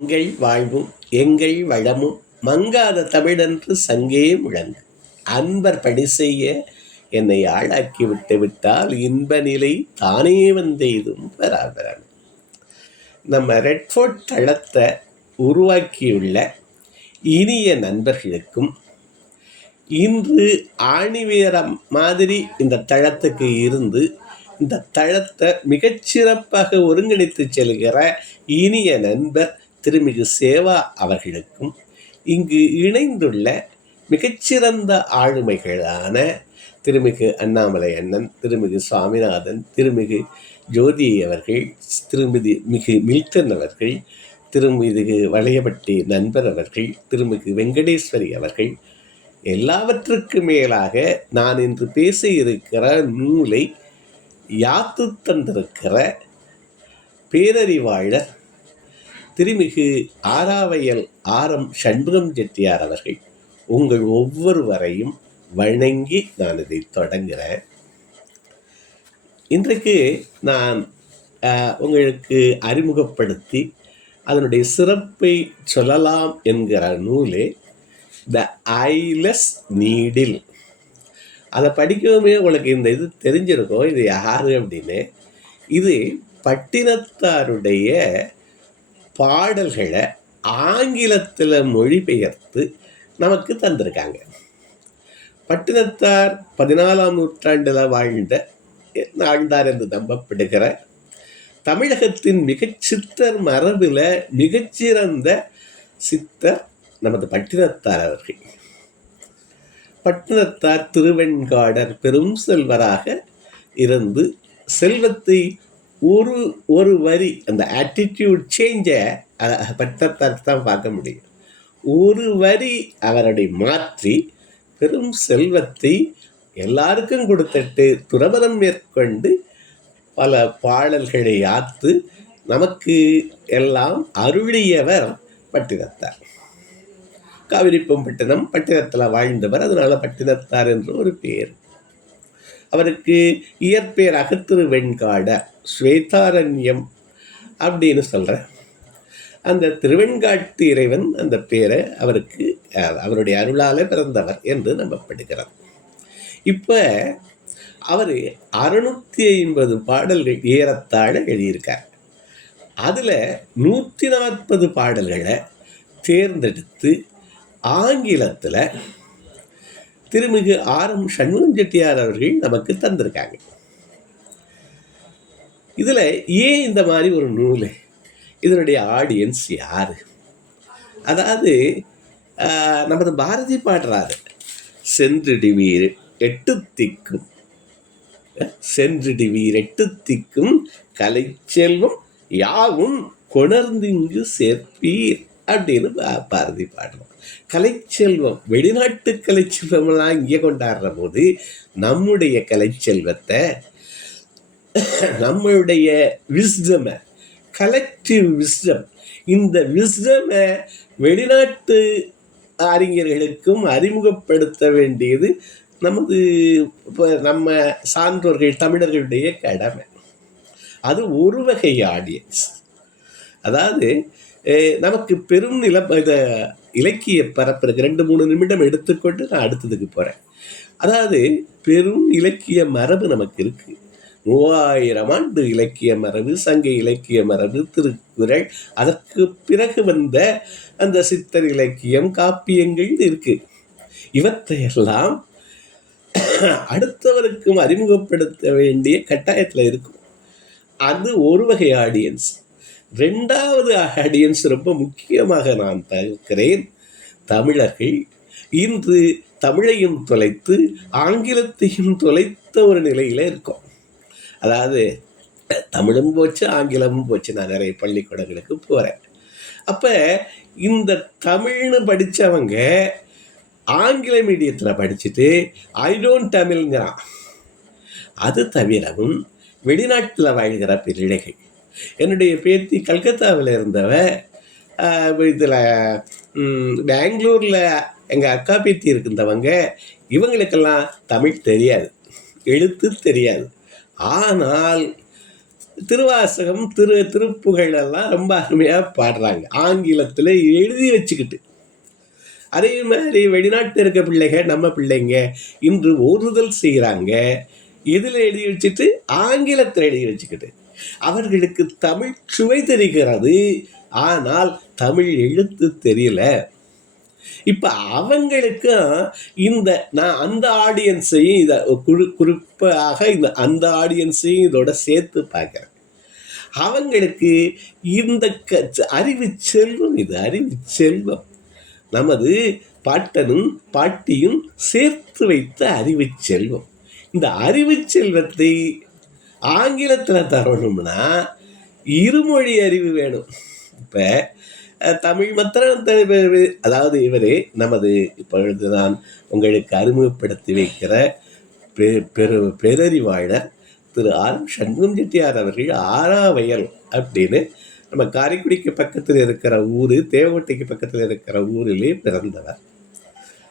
எங்கள் வாழ்வும் எங்கள் வளமும் மங்காத தமிழென்று சங்கே முழங்க அன்பர் பணி செய்ய என்னை ஆளாக்கி விட்டால் இன்ப நிலை தானே வந்தெய்தும் பெறாதரன். நம்ம ரெட்ஃபோர்ட் தளத்தை உருவாக்கியுள்ள இனிய நண்பர்களுக்கும், இன்று ஆணிவேரம் மாதிரி இந்த தளத்துக்கு இருந்து இந்த தளத்தை மிகச்சிறப்பாக ஒருங்கிணைத்து செல்கிற இனிய நண்பர் திருமிகு சேவா அவர்களுக்கும், இங்கு இணைந்துள்ள மிகச்சிறந்த ஆளுமைகளான திருமிகு அண்ணாமலை அண்ணன், திருமிகு சுவாமிநாதன், திருமிகு ஜோதி அவர்கள், திருமிகு மில்டன் அவர்கள், திருமிகு வளையப்பட்டி நண்பர் அவர்கள், திருமிகு வெங்கடேஸ்வரி அவர்கள், எல்லாவற்றுக்கு மேலாக நான் இன்று பேச இருக்கிற நூலை யாத்து தந்திருக்கிற பேரறிவாளர் திருமிகு ஆராவையல் ஆரம் சண்முகம் செட்டியார் அவர்கள் உங்கள் ஒவ்வொருவரையும் வணங்கி நான் இதை தொடங்குகிறேன். இன்றைக்கு நான் உங்களுக்கு அறிமுகப்படுத்தி அதனுடைய சிறப்பை சொல்லலாம் என்கிற நூலே த ஐலெஸ் நீடில். அதை படிக்கவுமே உங்களுக்கு இந்த இது தெரிஞ்சிருக்கும், இது யார் அப்படின்னு. இது பட்டினத்தாருடைய பாடல்களை ஆங்கிலத்தில் மொழிபெயர்த்து நமக்கு தந்திருக்காங்க. பட்டினத்தார் 14ஆம் நூற்றாண்டில் வாழ்ந்தார் என்று நம்பப்படுகிற தமிழகத்தின் சித்தர் மரபில் மிகச்சிறந்த சித்தர் நமது பட்டினத்தார் அவர்கள். பட்டினத்தார் திருவெண்காடர் பெரும் செல்வராக இருந்து செல்வத்தை ஒரு வரி, அந்த ஆட்டிடியூட் சேஞ்சை பட்டினத்தார் தான் பார்க்க முடியும். ஒரு வரி அவருடைய மாற்றி பெரும் செல்வத்தை எல்லாருக்கும் கொடுத்துட்டு துறவரம் மேற்கொண்டு பல பாடல்களை யாத்து நமக்கு எல்லாம் அருளியவர் பட்டினத்தார். காவிரிப்பம்பட்டினம் பட்டினத்தில் வாழ்ந்தவர், அதனால பட்டினத்தார் என்று ஒரு பேர். அவருக்கு இயற்பெயராக திருவெண்காடர், ஸ்வேதாரண்யம் அப்படின்னு சொல்கிறேன். அந்த திருவெண்காட்டு இறைவன் அந்த பேரை அவருக்கு அவருடைய அருளால் பிறந்தவர் என்று நம்பப்படுகிறார். இப்போ அவர் 650 பாடல்கள் ஏறத்தாழ எழுதியிருக்கார். அதில் 140 பாடல்களை தேர்ந்தெடுத்து ஆங்கிலத்தில் திருமிகு ஆரம் சண்முகம் செட்டியார் அவர்கள் நமக்கு தந்திருக்காங்க. இதில் ஏன் இந்த மாதிரி ஒரு நூல், இதனுடைய ஆடியன்ஸ் யார்? அதாவது நமது பாரதி பாடுறாரு, சென்றிடுவீர் 8 திக்கும், சென்றிடுவீர் 8 திக்கும் கலைச்செல்வம் யாவும் கொணர்ந்திங்கு சேர்ப்பீர் அப்படின்னு பாரதி பாடுறோம். கலைச்செல்வம், வெளிநாட்டு கலைச்செல்வம்லாம் இங்கே கொண்டாடுற போது நம்முடைய கலைச்செல்வத்தை, நம்மளுடைய விஸ்டமை, கலெக்டிவ் விஸ்டம், இந்த விஸ்டமை வெளிநாட்டு அறிஞர்களுக்கும் அறிமுகப்படுத்த வேண்டியது நம்ம சான்றோர்கள் தமிழர்களுடைய கடமை. அது ஒரு வகை ஆடியன்ஸ். அதாவது நமக்கு பெரும் இலக்கிய பரப்புறதுக்கு 2-3 நிமிடம் எடுத்துக்கொண்டு நான் அடுத்ததுக்கு போகிறேன். அதாவது பெரும் இலக்கிய மரபு நமக்கு இருக்குது. 3000 ஆண்டு இலக்கிய மரபு, சங்க இலக்கிய மரபு, திருக்குறள், அதற்கு பிறகு வந்த அந்த சித்தர் இலக்கியம், காப்பியங்கள் இருக்குது. இவற்றையெல்லாம் அடுத்தவருக்கும் அறிமுகப்படுத்த வேண்டிய கட்டாயத்தில் இருக்கும். அது ஒரு வகை ஆடியன்ஸ். 2வது ஆடியன்ஸ் ரொம்ப முக்கியமாக நான் தவிர்க்கிறேன். தமிழர்கள் இன்று தமிழையும் தொலைத்து ஆங்கிலத்தையும் தொலைத்த ஒரு நிலையில் இருக்கோம். அதாவது தமிழும் போச்சு, ஆங்கிலமும் போச்சு. நான் நிறைய பள்ளிக்கூடங்களுக்கு போகிறேன். அப்போ இந்த தமிழ்னு படித்தவங்க ஆங்கில மீடியத்தில் படிச்சுட்டு ஐ டோன்ட் தமிழ்ங்கிறான். அது தவிரவும் வெளிநாட்டில் வாழ்கிற பிள்ளைகள், என்னுடைய பேத்தி கல்கத்தாவில் இருந்தவ, இதில் பெங்களூரில் எங்கள் அக்கா பேத்தி இருக்கின்றவங்க, இவங்களுக்கெல்லாம் தமிழ் தெரியாது, எழுத்து தெரியாது. ஆனால் திருவாசகம் திருப்புகழ் எல்லாம் ரொம்ப அருமையாக பாடுறாங்க, ஆங்கிலத்தில் எழுதி வச்சுக்கிட்டு. அதே மாதிரி வெளிநாட்டில் இருக்க பிள்ளைங்க, நம்ம பிள்ளைங்க இன்று ஓதுதல் செய்கிறாங்க, இதில் எழுதி வச்சுட்டு ஆங்கிலத்தில் எழுதி வச்சுக்கிட்டு. அவர்களுக்கு தமிழ் சுவை தெரிகிறது, ஆனால் தமிழ் எழுத்து தெரியல. இப்போ அவங்களுக்கும் நான் அந்த ஆடியன்ஸையும் இதை குறிப்பாக அந்த ஆடியன்ஸையும் இதோட சேர்த்து பார்க்குறேன். அவங்களுக்கு இந்த அறிவு செல்வம், இது அறிவு செல்வம். நமது பாட்டனும் பாட்டியும் சேர்த்து வைத்த அறிவு செல்வம். இந்த அறிவு செல்வத்தை ஆங்கிலத்தில் தரணும்னா இருமொழி அறிவு வேணும். இப்போ தமிழ் மாத்திரம், அதாவது இவரே நமது இப்பொழுது நான் உங்களுக்கு அறிமுகப்படுத்தி வைக்கிற பேரறிவாளர் திரு ஆர் சண்முகம் செட்டியார் அவர்கள் ஆறாவயல் அப்படின்னு நம்ம காரைக்குடிக்கு பக்கத்தில் இருக்கிற ஊர், தேவகோட்டைக்கு பக்கத்தில் இருக்கிற ஊரிலே பிறந்தவர்.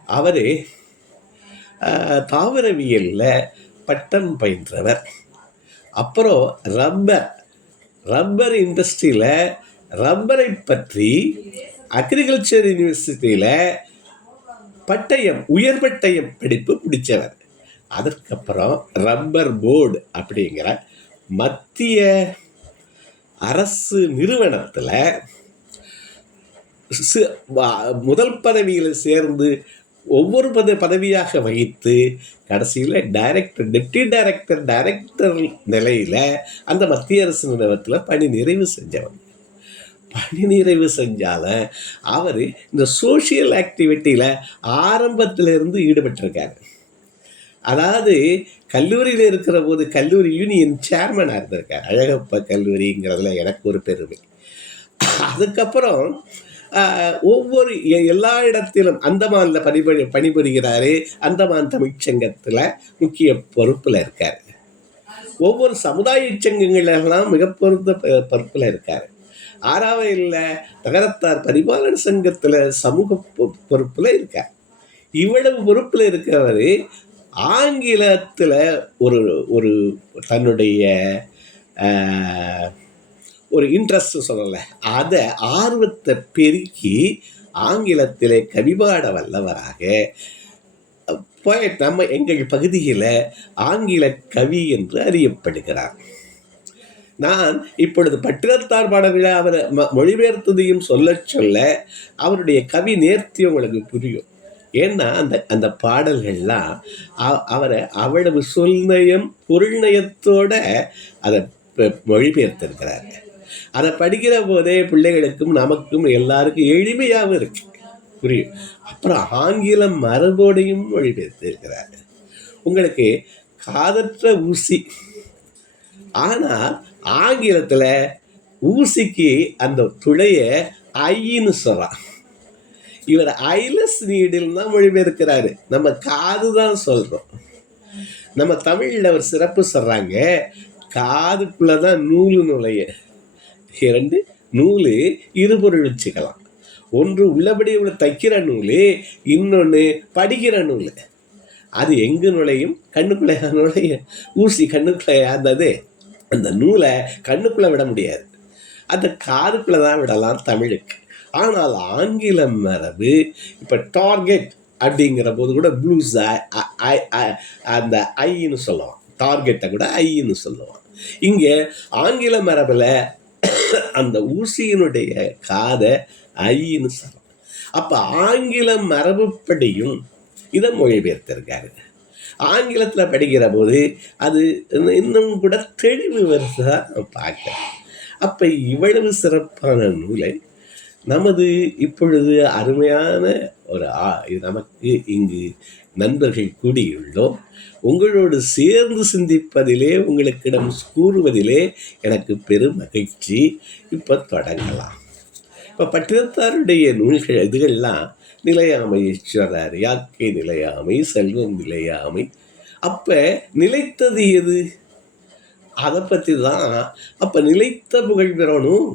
அவரே தாவரவியலில் பட்டம் பயின்றவர். அப்புறம் ரப்பர் இண்டஸ்ட்ரியில் ரப்பரை பற்றி அக்ரிகல்ச்சர் யூனிவர்சிட்டியில் உயர் பட்டயம் படிப்பு பிடிச்சவர். அதற்கப்புறம் ரப்பர் போர்டு அப்படிங்கிற மத்திய அரசு நிறுவனத்தில் முதல் பதவியில் சேர்ந்து ஒவ்வொரு பதவியாக வகித்து கடைசியில் டைரக்டர், டெப்டி டைரக்டர் நிலையில் அந்த மத்திய அரசு நிறுவனத்தில் பணி நிறைவு செஞ்சாலும் அவர் இந்த சோஷியல் ஆக்டிவிட்டியில் ஆரம்பத்திலிருந்து ஈடுபட்டிருக்காரு. அதாவது கல்லூரியில் இருக்கிற போது கல்லூரி யூனியன் சேர்மனாக இருந்திருக்கார். அழகப்பா கல்லூரிங்கிறதுல எனக்கு ஒரு பெருமை. அதுக்கப்புறம் ஒவ்வொரு எல்லா இடத்திலும் அந்தமானில் பணிபுரிகிறாரு. அந்தமான் தமிழ்ச்சங்கத்தில் முக்கிய பொறுப்பில் இருக்கார். ஒவ்வொரு சமுதாய சங்கங்களெல்லாம் மிக பொறுப்பில் இருக்கார். ஆறாவது நகரத்தார் பரிபாலன சங்கத்தில் சமூக பொறுப்பில் இருக்கார். இவ்வளவு பொறுப்பில் இருக்கிறவர் ஆங்கிலத்தில் ஒரு தன்னுடைய ஒரு இன்ட்ரெஸ்ட் சொல்லலை, அதை ஆர்வத்தை பெருக்கி ஆங்கிலத்திலே கவிபாட வல்லவராக எங்கள் பகுதியில் ஆங்கில கவி என்று அறியப்படுகிறார். நான் இப்பொழுது பட்டினத்தார் பாடல்களை அவர் மொழிபெயர்த்ததையும் சொல்ல அவருடைய கவி நேர்த்தி உங்களுக்கு புரியும். ஏன்னா அந்த பாடல்கள்லாம் அவரை அவ்வளவு சொல்நயம் பொருள்நயத்தோட அதை மொழிபெயர்த்திருக்கிறார். அதை படிக்கிற போதே பிள்ளைகளுக்கும் நமக்கும் எல்லாருக்கும் எளிமையாகவும் இருக்கு, புரியும். அப்புறம் ஆங்கிலம் மரபோடையும் மொழிபெயர்த்திருக்கிறார். உங்களுக்கு காதற்ற ஊசி, ஆனால் ஆங்கிலத்தில் ஊசிக்கு அந்த துளைய ஐன்னு சொல்கிறான். இவர் ஐலஸ் நீடில் தான் மொழிபெயர்க்கிறாரு. நம்ம காது தான் சொல்கிறோம். நம்ம தமிழில் ஒரு சிறப்பு சொல்கிறாங்க, காதுக்குள்ளே தான் நுழைய. 2 நூல் இருபொருள் வச்சுக்கலாம். ஒன்று உள்ளபடி உள்ள தைக்கிற நூல், இன்னொன்று படிக்கிற நூல். அது எங்கு நுழையும்? கண்ணுக்குள்ளே நுழைய. ஊசி கண்ணுக்குள்ளே அந்த நூலை கண்ணுக்குள்ளே விட முடியாது, அந்த காதுக்குள்ளே தான் விடலாம் தமிழுக்கு. ஆனால் ஆங்கில மரபு இப்போ டார்கெட் அப்படிங்கிற போது கூட ப்ளூஸ் அந்த ஐன்னு சொல்லுவான், டார்கெட்டை கூட ஐன்னு சொல்லுவான். இங்கே ஆங்கில மரபில் அந்த ஊசியினுடைய காதை ஐன்னு சொல்லுவான். அப்போ ஆங்கில மரபுப்படியும் இதை மொழிபெயர்த்திருக்காரு. ஆங்கிலத்தில் படிக்கிற போது அது இன்னும் கூட தெளிவு வருதான் நான் பார்க்குறேன். அப்போ இவ்வளவு சிறப்பான நூலை நமது இப்பொழுது அருமையான நமக்கு இங்கு நண்பர்கள் கூடியுள்ளோம். உங்களோடு சேர்ந்து சிந்திப்பதிலே, உங்களுக்கிடம் கூறுவதிலே எனக்கு பெரும் மகிழ்ச்சி. இப்போ தொடங்கலாம். இப்போ பட்டினத்தாருடைய நூல்கள் இதுகள்லாம் நிலையாமை ஈஸ்வரர், யாக்கை நிலையாமை, செல்வம் நிலையாமை. அப்போ நிலைத்தது எது? அதை பற்றி தான். அப்போ நிலைத்த புகழ் பெறணும்.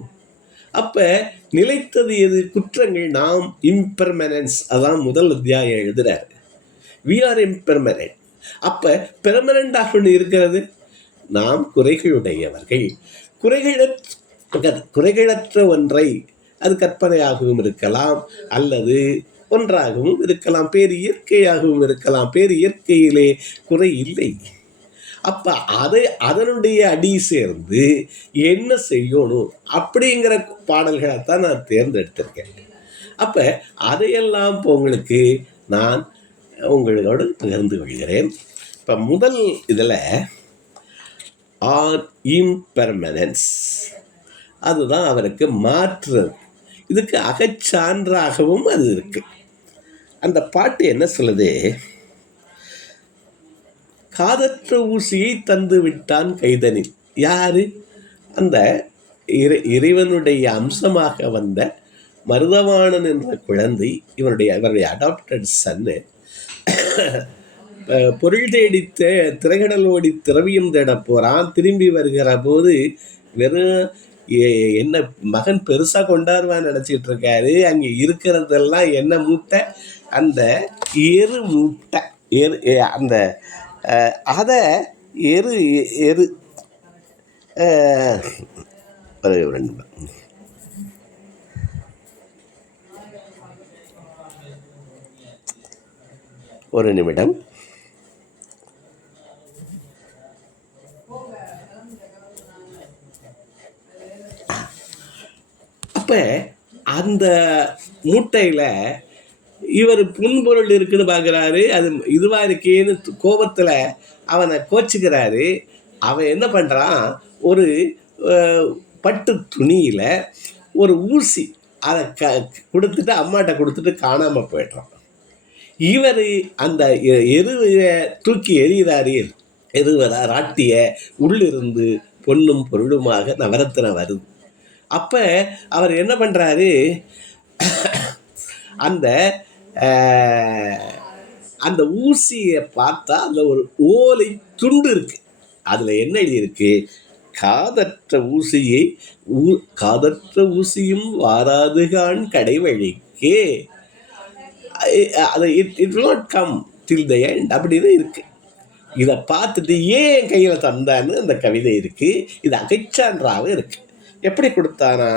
அப்போ நிலைத்தது எது? குற்றங்கள். நாம் இம்பெர்மனன்ஸ், அதான் முதல் அத்தியாயம் எழுதுறாரு. We are impermanent. அப்போ பெர்மனண்டாக ஒன்று இருக்கிறது. நாம் குறைகளுடையவர்கள். குறைகளற்ற ஒன்றை, அது கற்பனையாகவும் இருக்கலாம், அல்லது ஒன்றாகவும் இருக்கலாம், பேர் இயற்கையாகவும் இருக்கலாம். பேர் இயற்கையிலே குறை இல்லை. அப்போ அதனுடைய அடி சேர்ந்து என்ன செய்யணும் அப்படிங்கிற பாடல்களைத்தான் நான் தேர்ந்தெடுத்திருக்கேன். அப்போ அதையெல்லாம் இப்போ உங்களுக்கு நான் உங்களோடு பகிர்ந்து கொள்கிறேன். இப்போ முதல் இதில் ஆன் இம்பெர்மனன்ஸ், அதுதான் அவருக்கு மாற்று. இதுக்கு அகச்சான்றாகவும் அது இருக்கு. அந்த பாட்டு என்ன சொல்லுது? காதற்ற ஊசியை தந்து விட்டான் கைதனில். யாரு? அந்த இறைவனுடைய அம்சமாக வந்த மருதவாணன் என்ற குழந்தை, இவருடைய அடாப்டட் சன்னு பொருள் தேடி திரைகடலோடி திரவியம் தேட போகிறான். திரும்பி வருகிற போது வெறும் என்ன மகன் பெருசாக கொண்டாடுவான்னு நினச்சிக்கிட்டு இருக்காரு. அங்கே இருக்கிறதெல்லாம் என்ன மூட்டை? அந்த எரு மூட்டை. அந்த அதை எரு ஒரு நிமிடம். அப்போ அந்த மூட்டையில் இவர் புன்பொருள் இருக்குன்னு பார்க்குறாரு. அது இதுவாக இருக்கேன்னு கோபத்தில் அவனை கோச்சிக்கிறாரு. அவன் என்ன பண்ணுறான்? ஒரு பட்டு துணியில் ஒரு ஊசி அதை கொடுத்துட்டு அம்மாட்ட கொடுத்துட்டு காணாமல் போய்ட்றான். இவர் அந்த எருவை தூக்கி எறிகிறாரு. எருவரா ராட்டிய உள்ளிருந்து பொண்ணும் பொருளுமாக நவரத்தினம் வருது. அப்போ அவர் என்ன பண்ணுறாரு? அந்த ஊசியை பார்த்தா அதில் ஒரு ஓலை துண்டு இருக்கு. அதில் என்ன எழுதியிருக்கு? காதற்ற ஊசியும் வாராதுகான் கடைவழிக்கே, அது it will not come till the end அப்படின்னு இருக்கு. இதை பார்த்துட்டு ஏன் கையில் தந்தான்னு அந்த கவிதை இருக்கு. இது அகைச்சான்றாக இருக்கு. எப்படி கொடுத்தானா?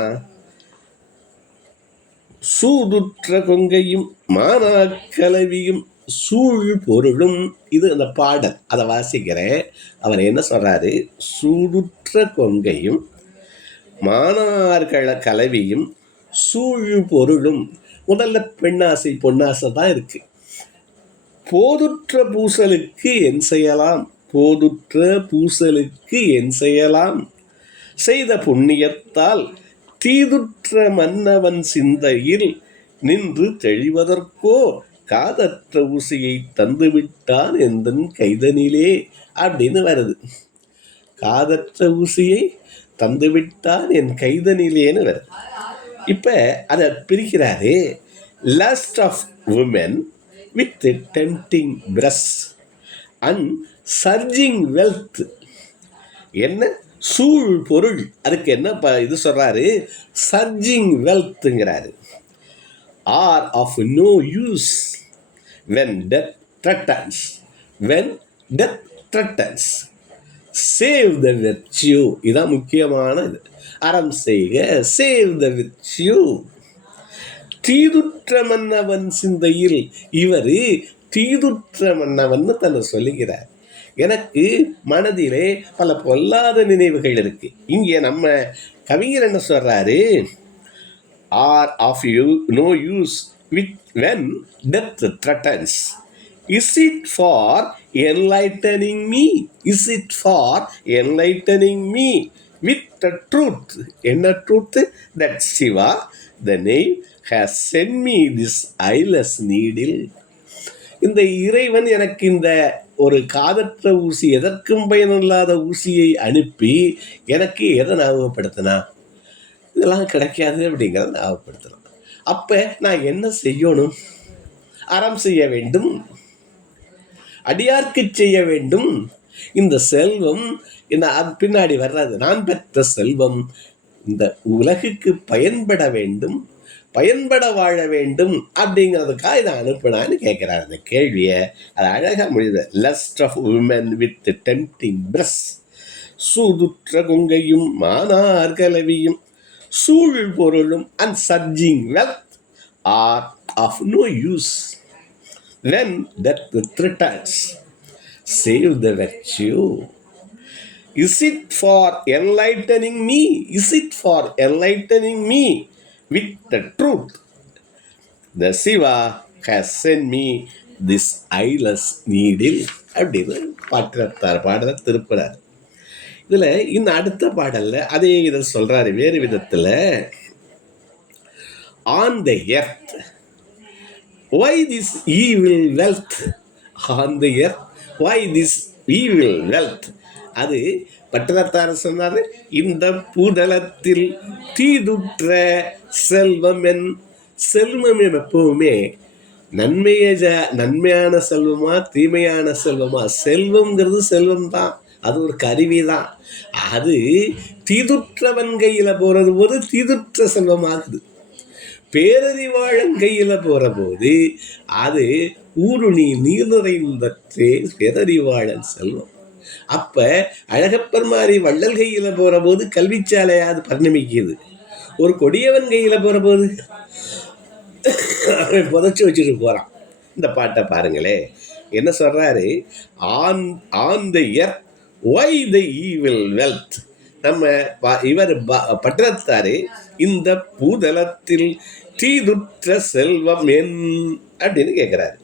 சூதுற்ற கொங்கையும் மானாக்கலவியும் சூழ் பொருளும். இது அந்த பாடல், அதை வாசிக்கிறேன். அவர் என்ன சொல்றாரு? சூதுற்ற கொங்கையும் மானார்கள கலவியும் சூழ் பொருளும். முதல்ல பெண்ணாசை பொன்னாசை தான் இருக்கு. போதுற்ற பூசலுக்கு என் செய்யலாம், போதுற்ற பூசலுக்கு என் செய்யலாம், செய்த புண்ணியத்தால் தீதுற்ற மன்னவன் சிந்தையில் நின்று தெளிவதற்கோ காதற்ற ஊசியை தந்துவிட்டான் எந்தன் கைதனிலே அப்படின்னு வருது. காதற்ற ஊசியை தந்துவிட்டான் என் கைதனிலேன்னு வருது. இப்போ அதை பிரிக்கிறாரு. Lust of woman with tempting breast and surging wealth. என்ன? சூழ் பொருள். அதுக்கு என்ன இது சொல்றாரு? சர்ஜிங் வெல்த்ங்கிறாரு. Are of no use when death threatens, when death threatens, save the virtue. இதான் முக்கியமான இது. அறம் செய்க, save the virtue. தீதுற்ற மன்னவன் சிந்தையில், இவர் தீதுற்ற மன்னவன் தன்னை சொல்லுகிறார். எனக்கு மனதிலே பல பொல்லாத நினைவுகள் இருக்கு. இங்கே நம்ம கவிஞர் என்ன சொல்றாரு? Are of you no use when death threatens. Is it for enlightening me? Is it for enlightening me with the truth? என்ன truth? That Shiva, the name, has sent me this eyeless needle. இந்த இறைவன் எனக்கு இந்த ஒரு காதற்ற ஊசி, எதற்கும் பயனில்லாத ஊசியை அனுப்பி எனக்கு எதை ஞாபகப்படுத்தினா? இதெல்லாம் கிடைக்காது அப்படிங்கிறத ஞாபகப்படுத்தணும். அப்போ நான் என்ன செய்யணும்? அறம் செய்ய வேண்டும், அடியார்க்கு செய்ய வேண்டும். இந்த செல்வம் பின்னாடி வர்றது, நான் பெற்ற செல்வம் இந்த உலகுக்கு பயன்பட வேண்டும், பயன்பட வாழ வேண்டும் அப்படிங்கிறதுக்காக இதை அனுப்பினான்னு கேட்குறாரு. அந்த கேள்வியை அது அழகாக முடியுது. Lust of woman with tempting breast சூதுற்ற கொங்கையும் மானார் கலவியும் சூழ் பொருளும் and surging wealth are of no use when death threatens. Save the virtue. Is it for enlightening me? Is it for enlightening me with the truth? The Shiva has sent me this eyeless needle. அப்படின்னு பாடுற திருப்புறார். இதில் இந்த அடுத்த பாடலில் அதே இதை சொல்கிறாரு வேறு விதத்தில். On the earth why this evil wealth? on the earth why this evil wealth? அது பட்டணத்தார் சொன்னார், இந்த பூதளத்தில் தீதுற்ற செல்வம் செல்வம் எப்பவுமே நன்மையான செல்வமா தீமையான செல்வமா? செல்வம்ங்கிறது செல்வம் தான், அது ஒரு கருவி தான். அது தீதுற்றவன் கையில் போகிறது போது தீதுற்ற செல்வமாகுது. பேரறிவாழன் கையில் போகிற போது அது ஊருணி நீர் நிறைந்தற்றே பேரறிவாழன் செல்வம். அப்போ அழகப்பர் மாதிரி வள்ளல் கையில் போகிற போது கல்விச்சாலையாது பரிணமிக்குது. ஒரு கொடியவன் கையில் போகிற போது அவன் புதைச்சி வச்சுட்டு போகிறான். இந்த பாட்டை பாருங்களே, என்ன சொல்கிறாரு? On the earth why the evil wealth. நம்ம இவர் பட்டணத்தாரு இந்த பூதளத்தில் தீதுற்ற செல்வம் என் அப்படின்னு கேட்குறாரு.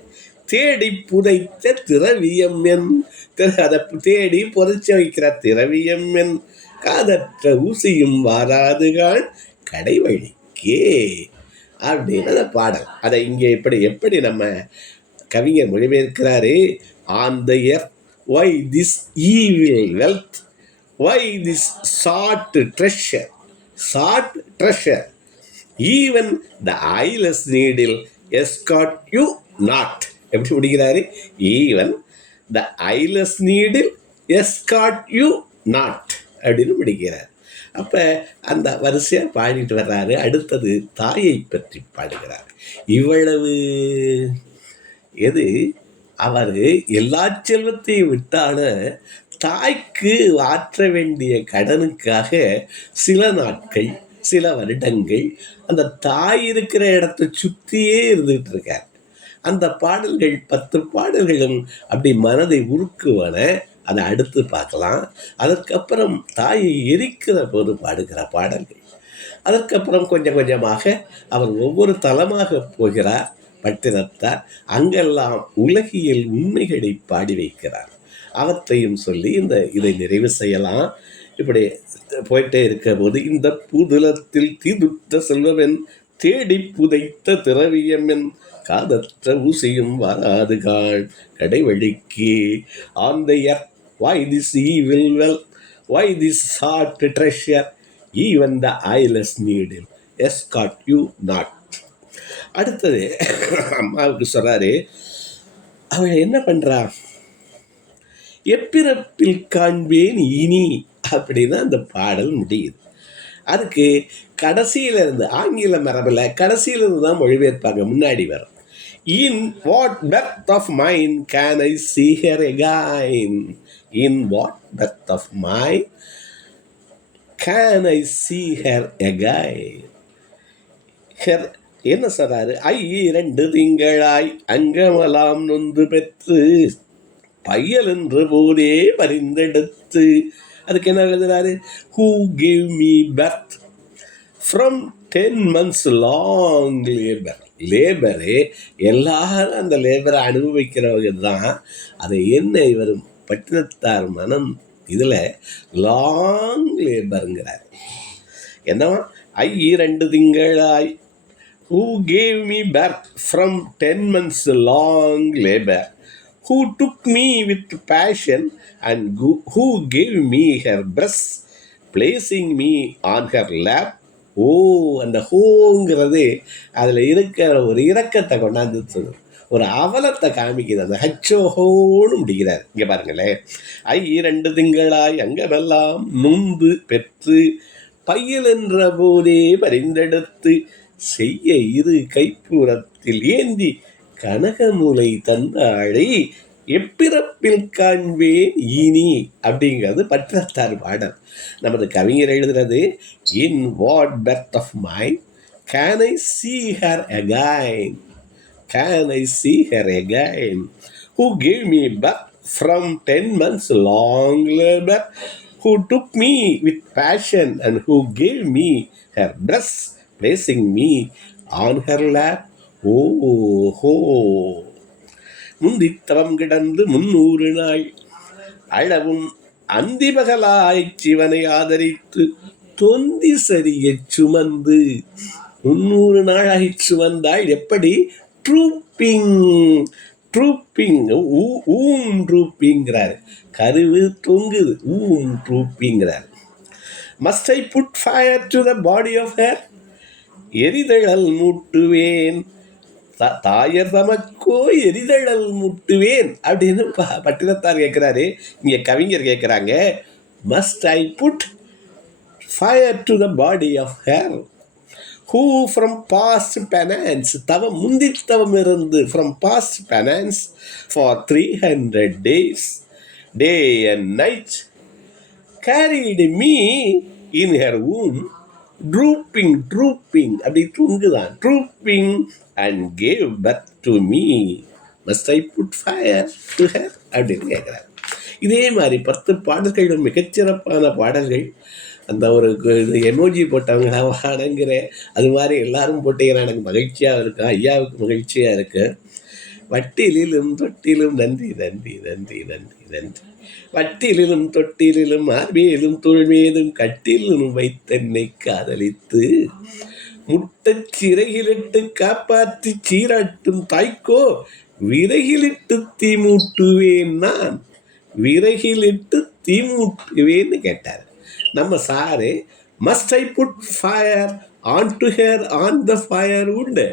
தேடி புதைத்த திரவியம் என், அதை தேடி புதைச்சி வைக்கிற திரவியம் என், காதற்ற ஊசியும் வாராதுகான் கடை வழிக்கே அப்படின்னு அந்த பாடல். அதை இங்கே எப்படி நம்ம கவிஞர் மொழிபெயர்க்கிறாரு? On the earth why this evil wealth, why this sought treasure, even the eyeless needle escort you not. எப்படி முடிக்கிறாரு? Even the eyeless needle escort you not அப்படின்னு முடிக்கிறார். அப்போ அந்த வரிசையாக பாடிட்டு வர்றாரு. அடுத்தது தாயை பற்றி பாடுகிறார். இவ்வளவு எது அவர் எல்லா செல்வத்தையும் விட்டாலும் தாய்க்கு ஆற்ற வேண்டிய கடனுக்காக சில நாட்கள் சில வருடங்கள் அந்த தாய் இருக்கிற இடத்தை சுற்றியே இருந்துகிட்டு இருக்கார். அந்த பாடல்கள் 10 பாடல்களும் அப்படி மனதை உருக்குவன. அதை அடுத்து பார்க்கலாம். அதற்கப்புறம் தாயை எரிக்கிற போது பாடுகிற பாடல்கள். அதற்கப்புறம் கொஞ்சம் கொஞ்சமாக அவர் ஒவ்வொரு தலமாக போகிறார் பட்டினத்தார். அங்கெல்லாம் உலகியல் உண்மைகளை பாடி வைக்கிறார். அவற்றையும் சொல்லி இதை நிறைவு செய்யலாம். இப்படி போயிட்டே இருக்கிற போது இந்த பூதளத்தில் தீதுற்ற செல்வமென், தேடி புதைத்த திரவியமென், காதற்ற ஊசியும் வராதுகாள் கடை வழிக்கு. On the earth why this evil wealth, why this sought treasure, even the eyeless needle escort you not. அடுத்தது அம்மாவுக்கு சொல்றாரு. அவள் என்ன பண்றா? எப்பிறப்பில் காண்பேன் இனி அப்படின்னு அந்த பாடல் முடியுது. அதுக்கு கடைசியிலிருந்து ஆங்கில மரபில் கடைசியிலிருந்து தான் மொழிபெயர்ப்பாங்க, முன்னாடி வரும். In what birth of mine can I see her again? In what birth of mine can I see her again? Her என்ன சொல்றாரு? 2 திங்களாய் அங்கமலாம் நொந்து பெற்று பையல் என்று போதே பரிந்தெடுத்து. அதுக்கு என்ன எழுதுறாரு? Who gave me birth from 10 months long labor. Labour எல்லாரும் அந்த லேபரை அனுபவிக்கிறவங்க தான். அதை என்ன இவர் பட்டினத்தார் மனம் இதில் லாங் லேபருங்கிறார். என்னவா? 2 திங்களாய் who gave me birth from 10 months long labor, who took me with passion and who gave me her breast, placing me on her lap. அந்த ஹோங்கிறது அதில் இருக்கிற ஒரு இரக்கத்தை கொண்டாந்து சொல்லுது, ஒரு அவலத்தை காமிக்குது. அந்த ஹச்சோஹோன்னு முடிக்கிறார். இங்கே பாருங்களேன். 2 திங்களாய் அங்கமெல்லாம் நொந்து பெற்று பையல் என்ற போதே பரிந்தெடுத்து செய்ய 2 கைப்புறத்தில் ஏந்தி கனகமுலை தந்தாழை எப்பிறப்பில் காண்பேன் இனி அப்படிங்கிறது பட்டினத்தார் பாடல். நமது கவிஞர் எழுதுறது, in what birth of mind can I see her again, can I see her again, who gave me birth from 10 months long labor, who took me with passion and who gave me her breast, placing me on her lap. Oh, oh. முந்தித்தவம் கிடந்து 300 நாள் அளவும் அந்திபகலாய் சிவனை ஆதரித்து தொந்தி சரிய சுமந்து 300 நாள் ஆயிற்று வந்தாள். எப்படி? ட்ரூப்பிங் ட்ரூப்பிங் ட்ரூப்பிங்கிறார். கருவு தொங்குது, ட்ரூப்பிங்கிறார். Must I put fire to the body of her, எரிதழல் மூட்டுவேன் தாயர் தமக்கோ எரிதழல் முட்டுவேன் அப்படின்னு பட்டினத்தார் கேட்குறாரு. இங்கே கவிஞர் கேட்குறாங்க, மஸ்ட் I put fire to the body of ஹேர், ஹூ ஃப்ரம் பாஸ்ட் பெனான்ஸ், தவம் முந்தித்தவம் இருந்து from past penance for 300 days day and night carried me in her womb drooping அப்படி தூங்குதான், drooping and gave birth to me, must I put fire to her அப்படின்னு கேட்குறாரு. இதே மாதிரி 10 பாடல்கள் மிகச்சிறப்பான பாடல்கள். அந்த ஒரு எமோஜி போட்டவங்க அடங்குற அது மாதிரி எல்லாரும் போட்டீங்கன்னா எனக்கு மகிழ்ச்சியாக இருக்கும், ஐயாவுக்கு மகிழ்ச்சியாக இருக்கு. வட்டிலும் தொட்டிலும் நன்றி நன்றி நன்றி நன்றி நன்றி, வட்டிலும் தொட்டிலும் மார்பேலும் தோள்மேதும் கட்டிலும் வைத்தென்னை காதலித்து முட்டச் சிறையிலிட்டு காப்பாற்றி சீராட்டும் தாய்க்கோ விறகிலிட்டு தீமூட்டுவேன், நான் விறகிலிட்டு தீமூட்டுவேன்னு கேட்டார். நம்ம sir must I put fire on to her on the fire உண்டு,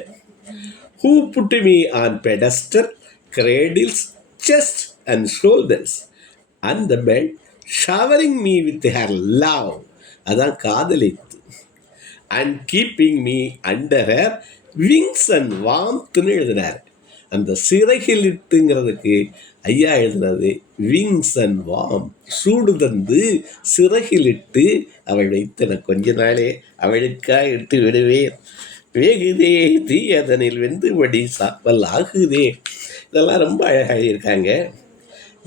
who put me on pedestal, cradles, chest and shoulders, and the bed, showering me with her love, அதான் காதலித்து, and keeping me under her wings and warmth-னு எழுதினார். அந்த சிறகிலிட்டுங்கிறதுக்கு ஐயா எழுதினது wings and warm, சூடு தந்து சிறகிலிட்டு அவள் வைத்தன கொஞ்ச நாளே அவளுக்காக இட்டு விடுவேன், வேகுதே தீயதனில் வெந்துபடி சாப்பல் ஆகுதே. இதெல்லாம் ரொம்ப அழகாக இருக்காங்க.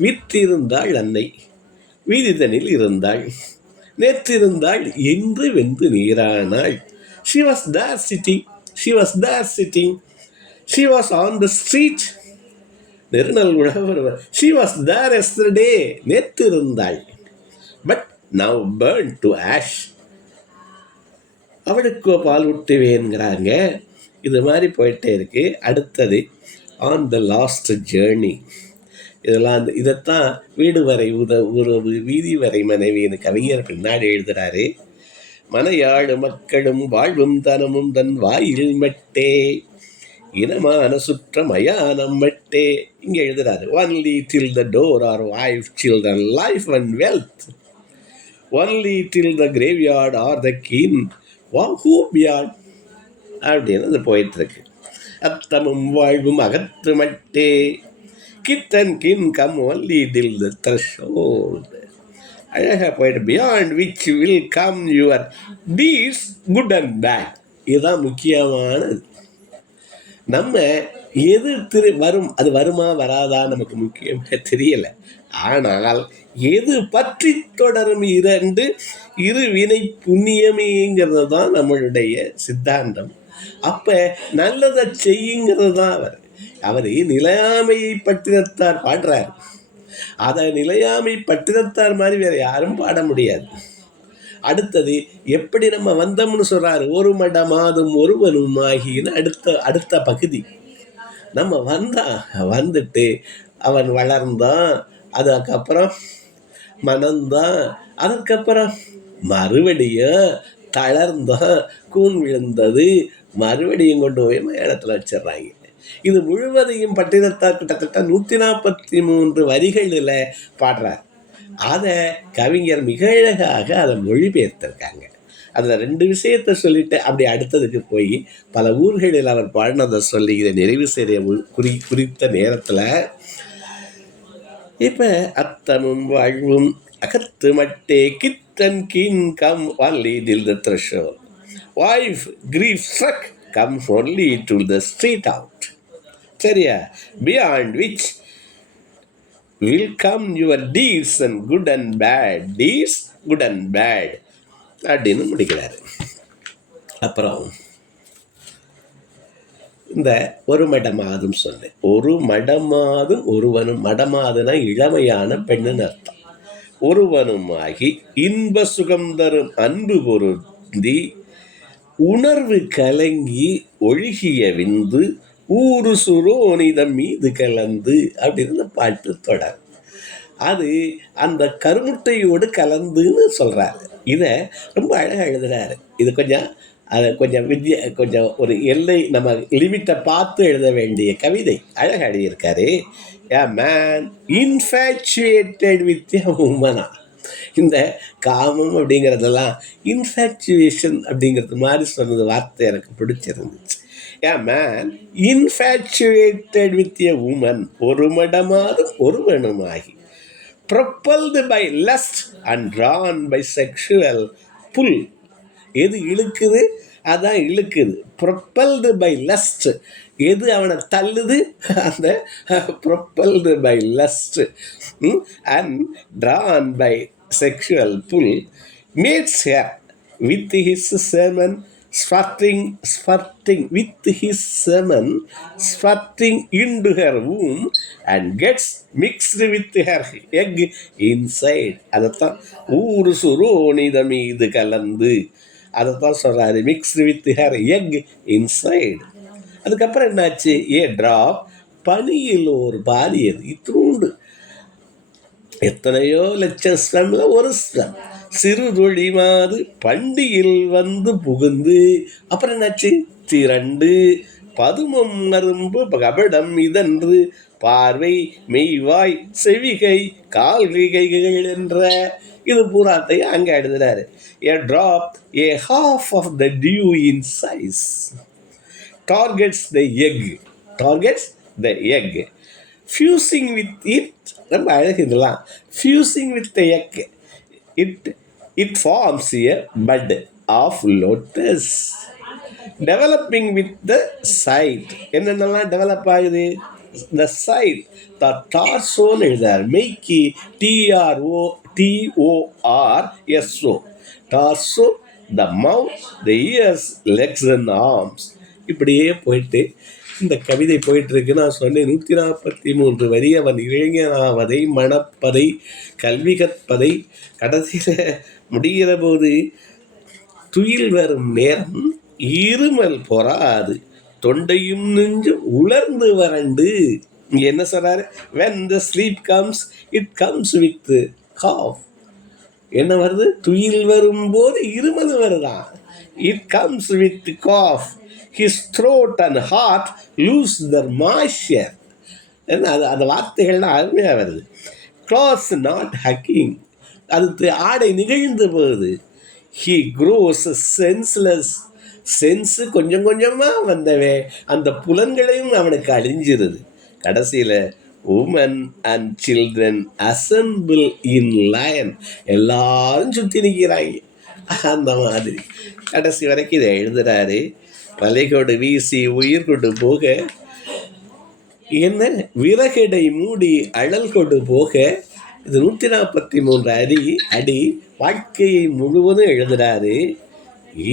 விற்றிருந்தாள் அன்னை, வீதிதனில் இருந்தாள், நேற்றிருந்தாள் என்று வெந்து நீரானாள். She was there sitting, she was there sitting, she was on the street. நெருநல் உழவர், she was there yesterday, நேற்றிருந்தாள், but now burned to ash. அவளுக்கோ பால் ஊட்டுவேங்கிறாங்க. இது மாதிரி போயிட்டே இருக்கு. அடுத்தது ஆன் த லாஸ்ட் ஜேர்னி. இதெல்லாம் இதைத்தான் வீடு வரை உறவு வீதி வரை மனைவின்னு கவிஞர் பின்னாடி எழுதுகிறாரு. மனையாடு மக்களும் வாழ்வும் தனமும் தன் வாயில் மட்டே, இனமான சுற்ற மயானம் மட்டே. இங்கே எழுதுறாரு, only till the door are wife children life and wealth, only till the graveyard are the kin ஹூபியார்ட் அப்படின்னு அது போயிட்டுருக்கு. அத்தமும் வாழ்வும் அகத்து மட்டே, kith and kin come only till the threshold. அழகாக போயிட்டு beyond which will come your deeds good and bad. இதுதான் முக்கியமானது. நம்ம எது வரும், அது வருமா வராதா நமக்கு முக்கியமாக தெரியலை. ஆனால் எது பற்றி தொடரும் இரு வினை புண்ணியமேங்கிறது தான் நம்மளுடைய சித்தாந்தம். அப்போ நல்லதை செய்யுங்கிறது தான் அவர் நிலையாமையை பட்டினத்தார் பாடுறார். அதை நிலையாமை பட்டினத்தார் மாதிரி வேறு யாரும் பாட முடியாது. அடுத்தது எப்படி நம்ம வந்தோம்னு சொல்கிறாரு, ஒரு மடமாதும் ஒருவனும் ஆகின்னு அடுத்த பகுதி. நம்ம வந்துட்டு அவன் வளர்ந்தான், அதுக்கப்புறம் மனந்தான், அதுக்கப்புறம் மறுபடியும் தளர்ந்தான், கூன் விழுந்தது, மறுபடியும் கொண்டு போய் மயானத்தில் வச்சிடுறாங்க. இது முழுவதையும் பட்டினத்தார் கிட்டத்தட்ட 143 வரிகளில் பாடுறார். அதை கவிஞர் மிக அழகாக அதை மொழிபெயர்த்திருக்காங்க. அதில் 2 விஷயத்தை சொல்லிட்டு அப்படி அடுத்ததுக்கு போய் பல ஊர்களில் அவர் பாடினதை சொல்லி இதை நிறைவு செய்ய குறித்த நேரத்தில் இப்போ அத்தமும் வாழ்வும் அகத்து மட்டே kith and kin come only till the threshold. Wife grief struck come only to the street out. சரியா? Beyond which will come your deeds and good and bad. Deeds, good and bad. அப்படின்னு முடிக்கிறாரு. அப்புறம் இந்த ஒரு மடமாதும் சொன்னேன். ஒரு மடமாதும் ஒருவனும், மடமாதுனா இளமையான பெண்ணுன்னு அர்த்தம். ஒருவனுமாகி இன்ப சுகம் தரும் அன்பு பொருந்தி உணர்வு கலங்கி ஒழுகிய விந்து ஊரு சுரோனிதம் மீது கலந்து அப்படின்னு பாட்டு தொடர். அது அந்த கருமுட்டையோடு கலந்துன்னு சொல்கிறாரு. இதை ரொம்ப அழகாக எழுதுகிறாரு. இது கொஞ்சம் ஒரு எல்லை, நம்ம லிமிட்டை பார்த்து எழுத வேண்டிய கவிதை அழகாக எழுதியிருக்காரு. A man இன்ஃபேச்சுவேட்டட் with a உமனா. இந்த காமம் அப்படிங்கிறதெல்லாம் இன்ஃபேச்சுவேஷன் அப்படிங்கிறது மாதிரி சொன்னது வார்த்தை எனக்கு பிடிச்சிருந்துச்சு. A man இன்ஃபேச்சுவேட்டட் with a woman, ஒரு மடமாதும் ஒருவனுமாகி propelled by lust and drawn by sexual pull. எது இழுக்குது அதான் இழுக்குது. propelled by lust, எது அவனை தள்ளுது அந்த propelled by lust and drawn by sexual pull meets her with his semen spurting with his semen spurting into her womb and gets mixed with her egg inside. அதைத்தான் ஊரு சுரோனித மீது கலந்து, அதைத்தான் சொல்றாரு, mixed with her egg inside. அதுக்கப்புறம் என்னாச்சு? ஏ drop பனியில் ஒரு பாதியது, இத்தூண்டு எத்தனையோ லட்சம் ஸ்டம்ல ஒரு ஸ்டம் சிறு தொழிமாது பண்டியில் வந்து புகுந்து, அப்புறம் என்னாச்சு? திரண்டு பதுமம் அரும்பு கபடம் இதன்று பார்வை மெய்வாய் செவிகை கால்கைகள் என்ற இது பூராத்தையும் அங்கே எழுதுறாரு. A drop, a half of the dew in size, targets the egg, fusing with it. ரொம்ப அழகு இதெல்லாம். fusing with the egg, it forms a bud of lotus, developing with the site. என்னென்னலாம் டெவலப் ஆகுது? the site, the torso எழுதார், மெய்க்கு TROTORSO, torso, the mouth, the ears, legs and arms. இப்படியே போயிட்டு இந்த கவிதை போயிட்டு இருக்கு. நான் சொன்னேன் 143 வரி. அவன் இளைஞனாவதை மணப்பதை கல்வி கற்பதை கடைசியில் முடிகிற போது துயில் வரும் நேரம் இருமல் பொறாது தொண்டையும் நெஞ்சும் உலர்ந்து வறண்டு. இங்கே என்ன சொல்றாரு? when the sleep comes it comes with cough. என்ன வருது? துயில் வரும்போது இருமல் வருதான். it comes with cough. his throat and heart lose their moisture. அந்த வார்த்தைகள்லாம் அருமையாக வருது. clothes not hugging, அது ஆடை நிகழ்ந்து போகுது. he grows senseless, சென்ஸு கொஞ்சம் கொஞ்சமாக வந்தவே அந்த புலன்களையும் அவனுக்கு அழிஞ்சிருது. கடைசியில் women and children assemble in line, எல்லாரும் சுற்றி நிற்கிறாங்க. அந்த மாதிரி கடைசி வரைக்கும் இதை எழுதுகிறாரு. பலைகொடு வீசி உயிர் கொண்டு போக, என்ன விறகடை மூடி அழல் கொண்டு போக. இது 143 அடி வாழ்க்கையை முழுவதும் எழுதுகிறாரு.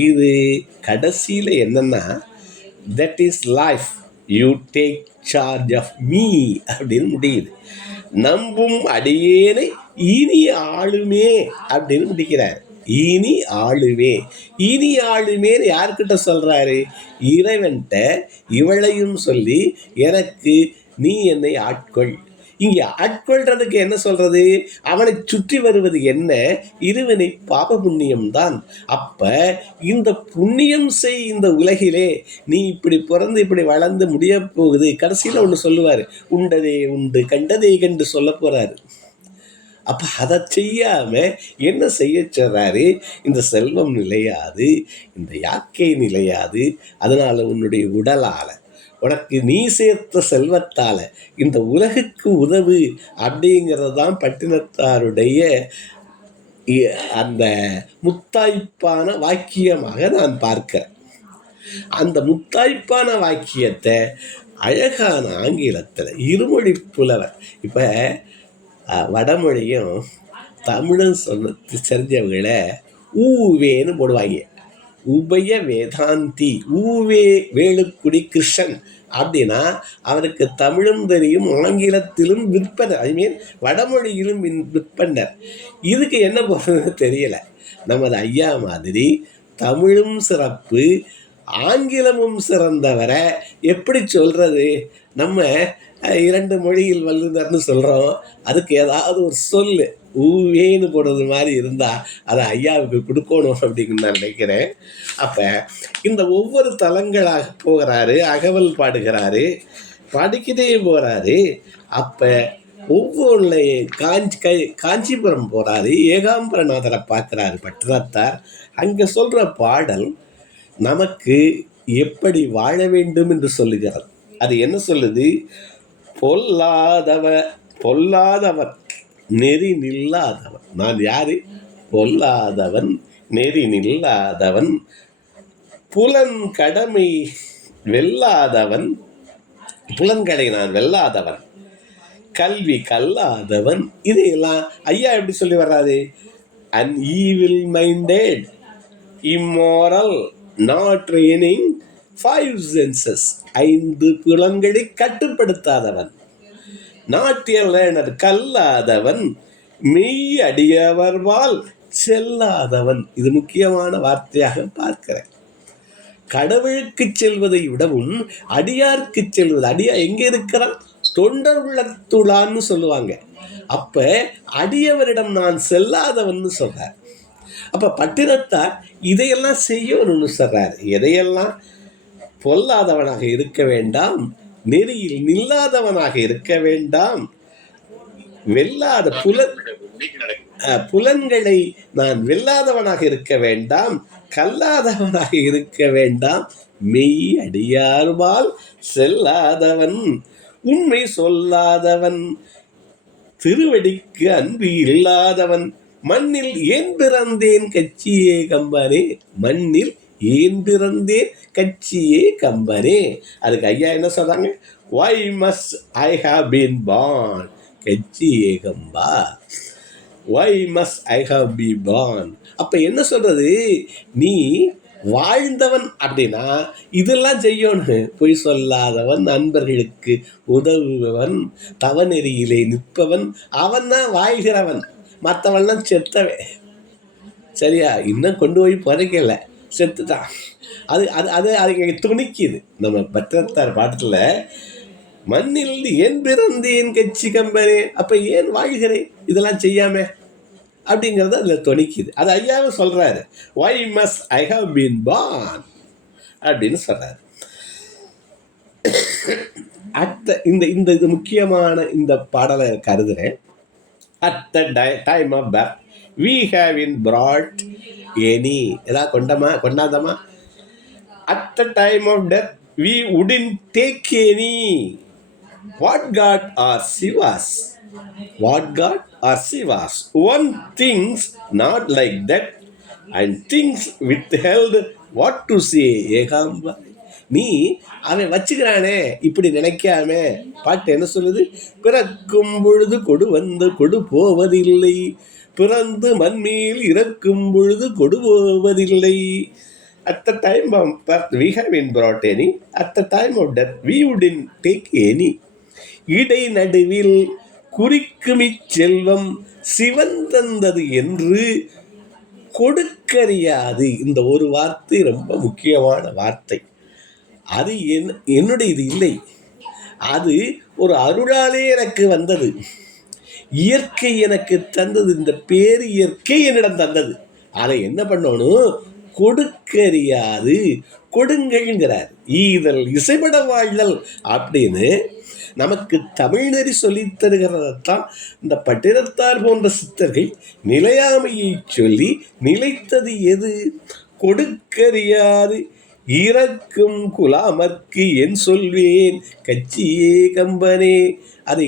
இது கடைசியில் என்னன்னா, that is life you take charge of me அப்படின்னு முடியுது. நம்பும் அடியேனை இனி ஆளுமே அப்படின்னு முடிக்கிறார். இனி ஆளுமேன்னு யார்கிட்ட சொல்கிறாரு? இறைவன்கிட்ட. இவளையும் சொல்லி எனக்கு நீ என்னை ஆட்கொள். இங்கே ஆட்கொள்றதுக்கு என்ன சொல்கிறது? அவனை சுற்றி வருவது என்ன? இருவினை பாப புண்ணியம்தான். அப்போ இந்த புண்ணியம் செய் இந்த உலகிலே, நீ இப்படி பிறந்து இப்படி வளர்ந்து முடிய போகுது. கடைசியில் ஒன்று சொல்லுவார், உண்டதே உண்டு கண்டதே கண்டு சொல்ல போகிறாரு. அப்போ அதை செய்யாமல் என்ன செய்ய சொல்கிறாரு? இந்த செல்வம் நிலையாது, இந்த யாக்கை நிலையாது, அதனால் உன்னுடைய உடலால் உனக்கு நீ சேர்த்த செல்வத்தால் இந்த உலகுக்கு உதவு அப்படிங்கிறது தான் பட்டினத்தாருடைய அந்த முத்தாய்ப்பான வாக்கியமாக நான் பார்க்கிறேன். அந்த முத்தாய்ப்பான வாக்கியத்தை அழகான ஆங்கிலத்தில் இருமொழி புலவர், இப்போ வடமொழியும் தமிழும் சொன்ன தெரிஞ்சவங்களை ஊவேன்னு போடுவாங்க. உபய வேதாந்தி ஊவே வேலுக்குடி கிருஷ்ணன் அப்படின்னா அவருக்கு தமிழும் தெரியும், ஆங்கிலத்திலும் விற்பனர், ஐ மீன் வடமொழியிலும் விற்பனர். இதுக்கு என்ன போகிறதுன்னு தெரியலை. நமது ஐயா மாதிரி தமிழும் சிறப்பு ஆங்கிலமும் சிறந்தவரை எப்படி சொல்கிறது? நம்ம 2 மொழியில் வல்லுநர்னு சொல்கிறோம், அதுக்கு ஏதாவது ஒரு சொல்லு ஊவேன்னு போடுறது மாதிரி இருந்தால் அதை ஐயாவுக்கு கொடுக்கணும் அப்படின்னு நான் நினைக்கிறேன். அப்போ இந்த ஒவ்வொரு தலங்களாக போகிறாரு, அகவல் பாடுகிறாரு, படிக்கிட்டே போகிறாரு. அப்போ ஒவ்வொரு காஞ்சிபுரம் போகிறாரு, ஏகாம்பரநாதரை பார்க்குறாரு பட்டினத்தார். அங்கே சொல்கிற பாடல் நமக்கு எப்படி வாழ வேண்டும் என்று சொல்லுகிறது. அது என்ன சொல்லுது? பொல்லாதவன் நெறி நில்லாதவன். நான் யாரு? பொல்லாதவன் நெறி நில்லாதவன், புலன் கடமை வெல்லாதவன், புலன்களை நான் வெல்லாதவன், கல்வி கல்லாதவன். இதையெல்லாம் ஐயா எப்படி சொல்லி வர்றாரு? an evil minded, immoral, not training 5 senses, 5 புலன்களை கட்டுப்படுத்தாதவன், நாட்டிய லேர்னர் கல்லாதவன், மெய் அடியவர்வால் செல்லாதவன். இது முக்கியமான வார்த்தையாக பார்க்கிறேன். கடவுளுக்கு செல்வதை விடவும் அடியாருக்கு செல்வது. அடியார் எங்கே இருக்கிறான்? தொண்டர் உள்ளத்துளான்னு சொல்லுவாங்க. அப்போ அடியவரிடம் நான் செல்லாதவன் சொல்கிறார். அப்போ பட்டினத்தார் இதையெல்லாம் செய்யணும்னு சொல்கிறார். எதையெல்லாம்? பொல்லாதவனாக இருக்க வேண்டாம், நெறியில் நில்லாதவனாக இருக்க வேண்டாம், வெல்லாத புலன்களை நான் வெல்லாதவனாக இருக்க வேண்டாம், கல்லாதவனாக இருக்க வேண்டாம், மெய் அடியார்பால் செல்லாதவன், உண்மை சொல்லாதவன், திருவடிக்கு அன்பு இல்லாதவன், மண்ணில் ஏன் பிறந்தேன் கட்சியே கம்பனே, மண்ணில் ஏன் பிறந்தேன் கட்சியே கம்பனே. அதுக்கு ஐயா என்ன சொல்றாங்க? why must I have been born கட்சியே கம்பா, why must I have been born. அப்ப என்ன சொல்றது? நீ வாழ்ந்தவன் அப்படின்னா இதெல்லாம் செய்யணும். பொய் சொல்லாதவன், நண்பர்களுக்கு உதவுபவன், தவநெறியிலே நிற்பவன், அவன் தான் வாழ்கிறவன். மற்றவன்லாம் செத்தவன். சரியா? இன்னும் கொண்டு போய் புதைக்கல, செத்துட்டான். அது அது அது அது துணிக்குது. நம்ம பட்டினத்தார் பாட்டில் மண்ணில் ஏன் பிறந்தேன் கட்சி கம்பனே, அப்போ ஏன் வாழ்கிறேன் இதெல்லாம் செய்யாம அப்படிங்கிறது அதில் துணிக்குது. அது ஐயாவும் சொல்கிறாரு, why must I have been born அப்படின்னு சொல்கிறாரு. இந்த இந்த இது முக்கியமான இந்த பாடலை கருதுகிறேன். at the time of birth we haven't brought any, ஏதாவது கொண்டாந்தமா. at the time of death we wouldn't take any. What God are Shivas? What God are Shivas? One things not like that, and things withheld. What to say? ஏகாம்பா, நீ அவன் வச்சுக்கிறானே இப்படி நினைக்காம. பாட்டு என்ன சொல்லுது? பிறக்கும் பொழுது கொடு வந்து கொடு போவதில்லை, பிறந்து மண்மேல் இறக்கும் பொழுது கொடு போவதில்லை. At the time of birth we haven't brought any. At the time of death we wouldn't take any. இடை நடுவில் குறிக்குமி செல்வம் சிவன் தந்தது என்று கொடுக்கறியாது. இந்த ஒரு வார்த்தை ரொம்ப முக்கியமான வார்த்தை. அது என்னுடைய இது இல்லை, அது ஒரு அருளாலே எனக்கு வந்தது. இயற்கை எனக்கு தந்தது, இந்த பேரு இயற்கை என்னிடம் தந்தது. அதை என்ன பண்ணணும்? கொடுக்கறியாது, கொடுங்கள்ங்கிறார். ஈதல் இசைப்பட வாழ்தல் அப்படின்னு நமக்கு தமிழ்நெறி சொல்லித் தருகிறதான் இந்த பட்டினத்தார் போன்ற சித்தர்கள் நிலையாமையை சொல்லி நிலைத்தது எது? கொடுக்கறியாது இறக்கும் குலாமற்கு என் சொல்வேன் கட்சியே கம்பனே. அதை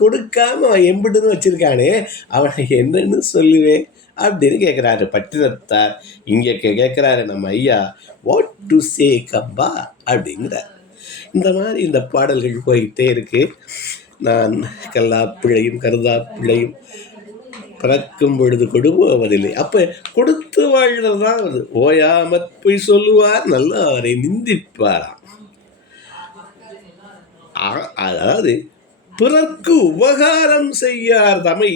கொடுக்காம அவன் எம்பிட்டுன்னு வச்சிருக்கானே, அவனை என்னன்னு சொல்லுவேன் அப்படின்னு கேட்குறாரு பட்டினத்தார். இங்கே கேட்குறாரு நம்ம ஐயா, வாட் டு சே கம்பா அப்படிங்கிறார். இந்த மாதிரி இந்த பாடல்கள் போயிட்டே இருக்கு. நான் கல்லா பிழையும் கருதா பிழையும் பிறக்கும் பொழுது கொடுபோவதில்லை. அப்ப கொடுத்து வாழ்றதுதான் அது. ஓயாமற் பொய் சொல்லுவார் நல்லவரை நிந்திப்பாராம். அதாவது பிறர்க்கு உபகாரம் செய்யார் தமை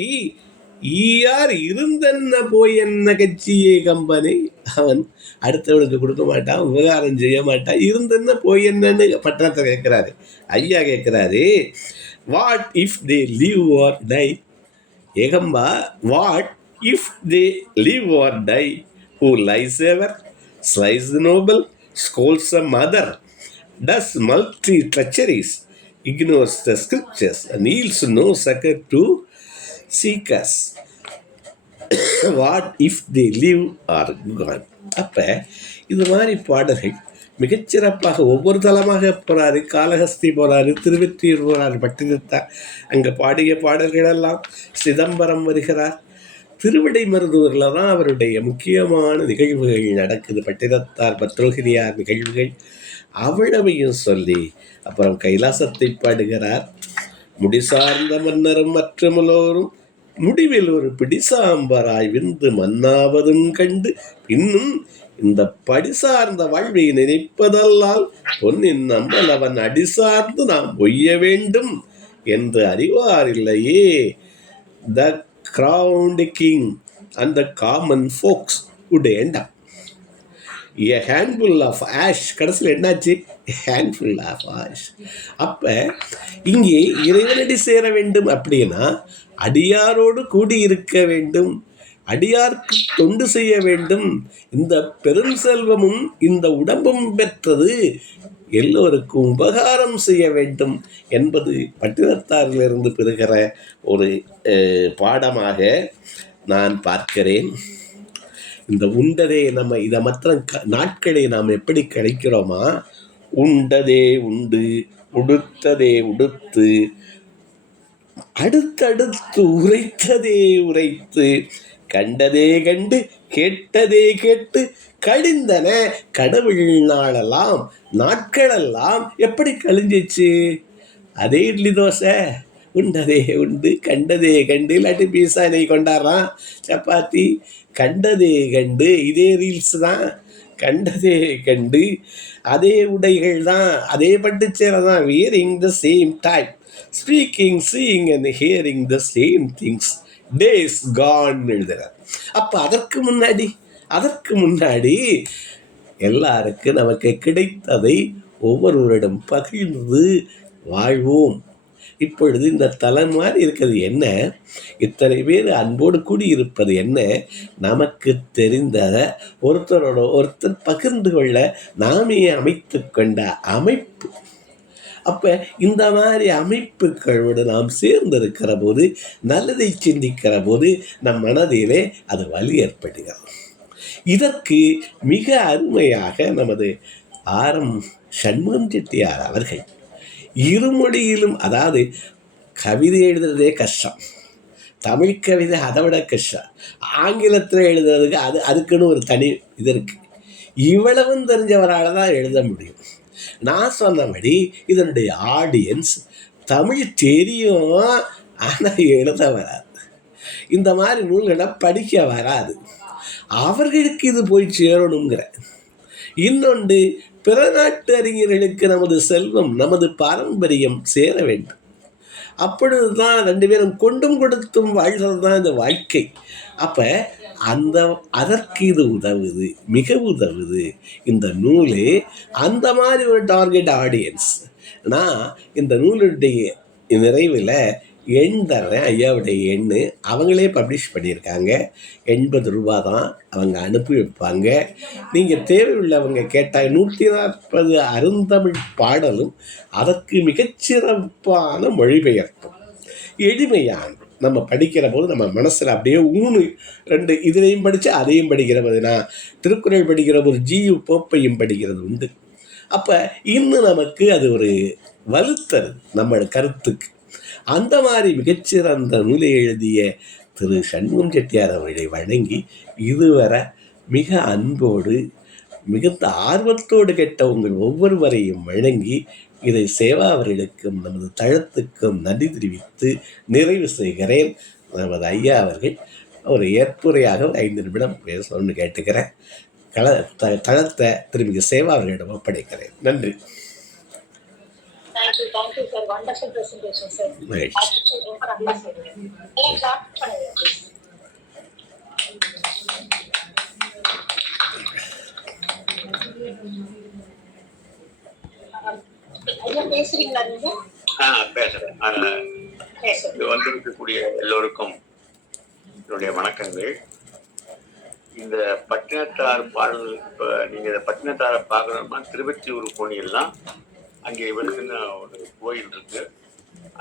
ஈயார் இருந்தென்ன போய் என்ன கட்சியே கம்பனை. அவன் அடுத்தவனுக்கு கொடுக்க மாட்டான், உபகாரம் செய்ய மாட்டான், இருந்தென்ன போய் என்னன்னு பட்டணத்தை கேட்கிறாரு. ஐயா கேட்கிறாரு, what if they live or die. Ekamba, what if they live or die, who lies ever, slays the noble, scolds a mother, does multi treacheries, ignores the scriptures, and yields no succor to seekers. What if they live or gone. அப்ப இது மாதிரி பாடல்கள் மிகச்சிறப்பாக ஒவ்வொரு தளமாக போகிறாரு. காளஹஸ்தி போகிறாரு, திருவெற்றியூர் போகிறாரு பட்டினத்தார். அங்கே பாடிய பாடல்களெல்லாம் சிதம்பரம் வருகிறார். திருவிடைமருதூரில் தான் அவருடைய முக்கியமான நிகழ்வுகள் நடக்குது. பட்டினத்தார் பத்ரோகிரியார் நிகழ்வுகள் அவ்வளவையும் சொல்லி அப்புறம் கைலாசத்தை பாடுகிறார். முடிசார்ந்த மன்னரும் மற்றமுலோரும் முடிவில் ஒரு பிடிசாம்பராய் விந்து மன்னாவதும் கண்டு பின்னும் இந்த படிசார்ந்த வாழ்வை நினைப்பதல்லால் பொன்னின் நம்பலவன் அடிசார்ந்து நாம் ஒய்ய வேண்டும் என்று அறிவாரில்லையே. The crowned king and the common folks would end up a handful of ash. கடைசியில் என்னாச்சு? handful of ash. அப்போ இங்கே இறைவனடி சேர வேண்டும் அப்படின்னா அடியாரோடு கூடியிருக்க வேண்டும், அடியார்க்கு தொண்டு செய்ய வேண்டும். இந்த பெரும் செல்வமும் இந்த உடம்பும் பெற்றது எல்லோருக்கும் உபகாரம் செய்ய வேண்டும் என்பது பட்டினத்தாரிலிருந்து பெறுகிற ஒரு பாடமாக நான் பார்க்கிறேன். இந்த உண்டதே நம்ம இதை மற்ற நாட்களை நாம் எப்படி கிடைக்கிறோமா? உண்டதே உண்டு, உடுத்ததே உடுத்து, அடுத்தடுத்து உரைத்ததே உரைத்து, கண்டதே கண்டு கேட்டதே கேட்டு கழிந்தன கடவுள் நாளெல்லாம். நாட்களெல்லாம் எப்படி கழிஞ்சிச்சு? அதே இட்லி தோசை, உண்டதே உண்டு, கண்டதே கண்டு, இல்லாட்டி பீஸா நெய் கொண்டாடுறான், சப்பாத்தி, கண்டதே கண்டு, இதே ரீல்ஸ் தான், கண்டதே கண்டு, அதே உடைகள் தான், அதே பட்டுச்சேலை தான், wearing the same type, speaking, seeing and hearing the same things, days Khan எழுதுறார். அப்போ அதற்கு முன்னாடி எல்லாருக்கும் நமக்கு கிடைத்ததை ஒவ்வொருவரிடம் பகிர்ந்து வாழ்வோம். இப்பொழுது இந்த தலம் மாதிரி இருக்கிறது என்ன? இத்தனை பேர் அன்போடு கூடியிருப்பது என்ன? நமக்கு தெரிந்ததை ஒருத்தரோட ஒருத்தர் பகிர்ந்து கொள்ள நாமே அமைத்து கொண்ட அமைப்பு. அப்போ இந்த மாதிரி அமைப்புகளோடு நாம் சேர்ந்திருக்கிற போது, நல்லதை சிந்திக்கிற போது நம் மனதிலே அது வலி ஏற்படுகிறது. இதற்கு மிக அருமையாக நமது ஆரம் சண்முகம் செட்டியார் அவர்கள் இருமொழியிலும், அதாவது கவிதை எழுதுறதே கஷ்டம், தமிழ் கவிதை அதை விட கஷ்டம், ஆங்கிலத்தில் எழுதுறதுக்கு அதுக்குன்னு ஒரு தனி இது இருக்குது. இவ்வளவும் தெரிஞ்சவரால் தான் எழுத முடியும். நான் சொன்னபடி இதனுடைய ஆடியன்ஸ் தமிழ் தெரியும், ஆனால் எழுத வராது, இந்த மாதிரி நூல்களை படிக்க வராது. அவர்களுக்கு இது போய் சேரணுங்கிற இன்னொன்று, பிற நாட்டு அறிஞர்களுக்கு நமது செல்வம், நமது பாரம்பரியம் சேர வேண்டும். அப்பொழுது தான் ரெண்டு பேரும் கொண்டும் கொடுத்தும் வாழ்கிறது தான் இந்த வாழ்க்கை. அப்போ அதற்கு இது உதவுது, மிக உதவுது இந்த நூலே. அந்த மாதிரி ஒரு டார்கெட் ஆடியன்ஸ். நான் இந்த நூலுடைய நிறைவில் எண் தர்றேன், ஐயாவுடைய எண்ணு. அவங்களே பப்ளிஷ் பண்ணியிருக்காங்க. 80 ரூபா தான், அவங்க அனுப்பி வைப்பாங்க. நீங்கள் தேவையுள்ளவங்க கேட்டால் 140 அருந்தமிழ் பாடலும் அதற்கு மிகச்சிறப்பான மொழிபெயர்ப்பும், எளிமையான நம்ம படிக்கிற போது நம்ம மனசில் அப்படியே ஊனு ரெண்டு இதுலேயும் படித்து அதையும் படிக்கிறது. நான் திருக்குறள் படிக்கிற போது ஜியு போப்பையும் படிக்கிறது உண்டு. அப்போ இன்னும் நமக்கு அது ஒரு வலுத்தருது நம்ம கருத்துக்கு. அந்த மாதிரி மிகச்சிறந்த நூலை எழுதிய திரு சண்முகம் செட்டியார் அவர்களை வணங்கி இதுவரை மிக அன்போடு மிகுந்த ஆர்வத்தோடு கேட்ட உங்கள் ஒவ்வொருவரையும் வணங்கி இதை சேவா அவர்களுக்கும் நமது தளத்துக்கும் நன்றி தெரிவித்து நிறைவு செய்கிறேன். நமது ஐயா அவர்கள் ஒரு ஏற்புரையாக ஒரு 5 நிமிடம் பேசணும்னு கேட்டுக்கிறேன். தளத்தை திரும்பி சேவா அவர்களிடம் ஒப்படைக்கிறேன். நன்றி. Thank you, sir. Wonderful presentation, sir. Right. பேசுறீங்களா நீங்க? பேசுறேன். வந்திருக்கக்கூடிய எல்லோருக்கும் என்னுடைய வணக்கங்கள். இந்த பட்டினத்தார் பாடல், இப்போ நீங்க இந்த பட்டினத்தாரை பார்க்கணும்னா திருவெற்றியூர் போனீங்கன்னா அங்கே இவருக்குன்னு ஒரு கோயில் இருக்கு.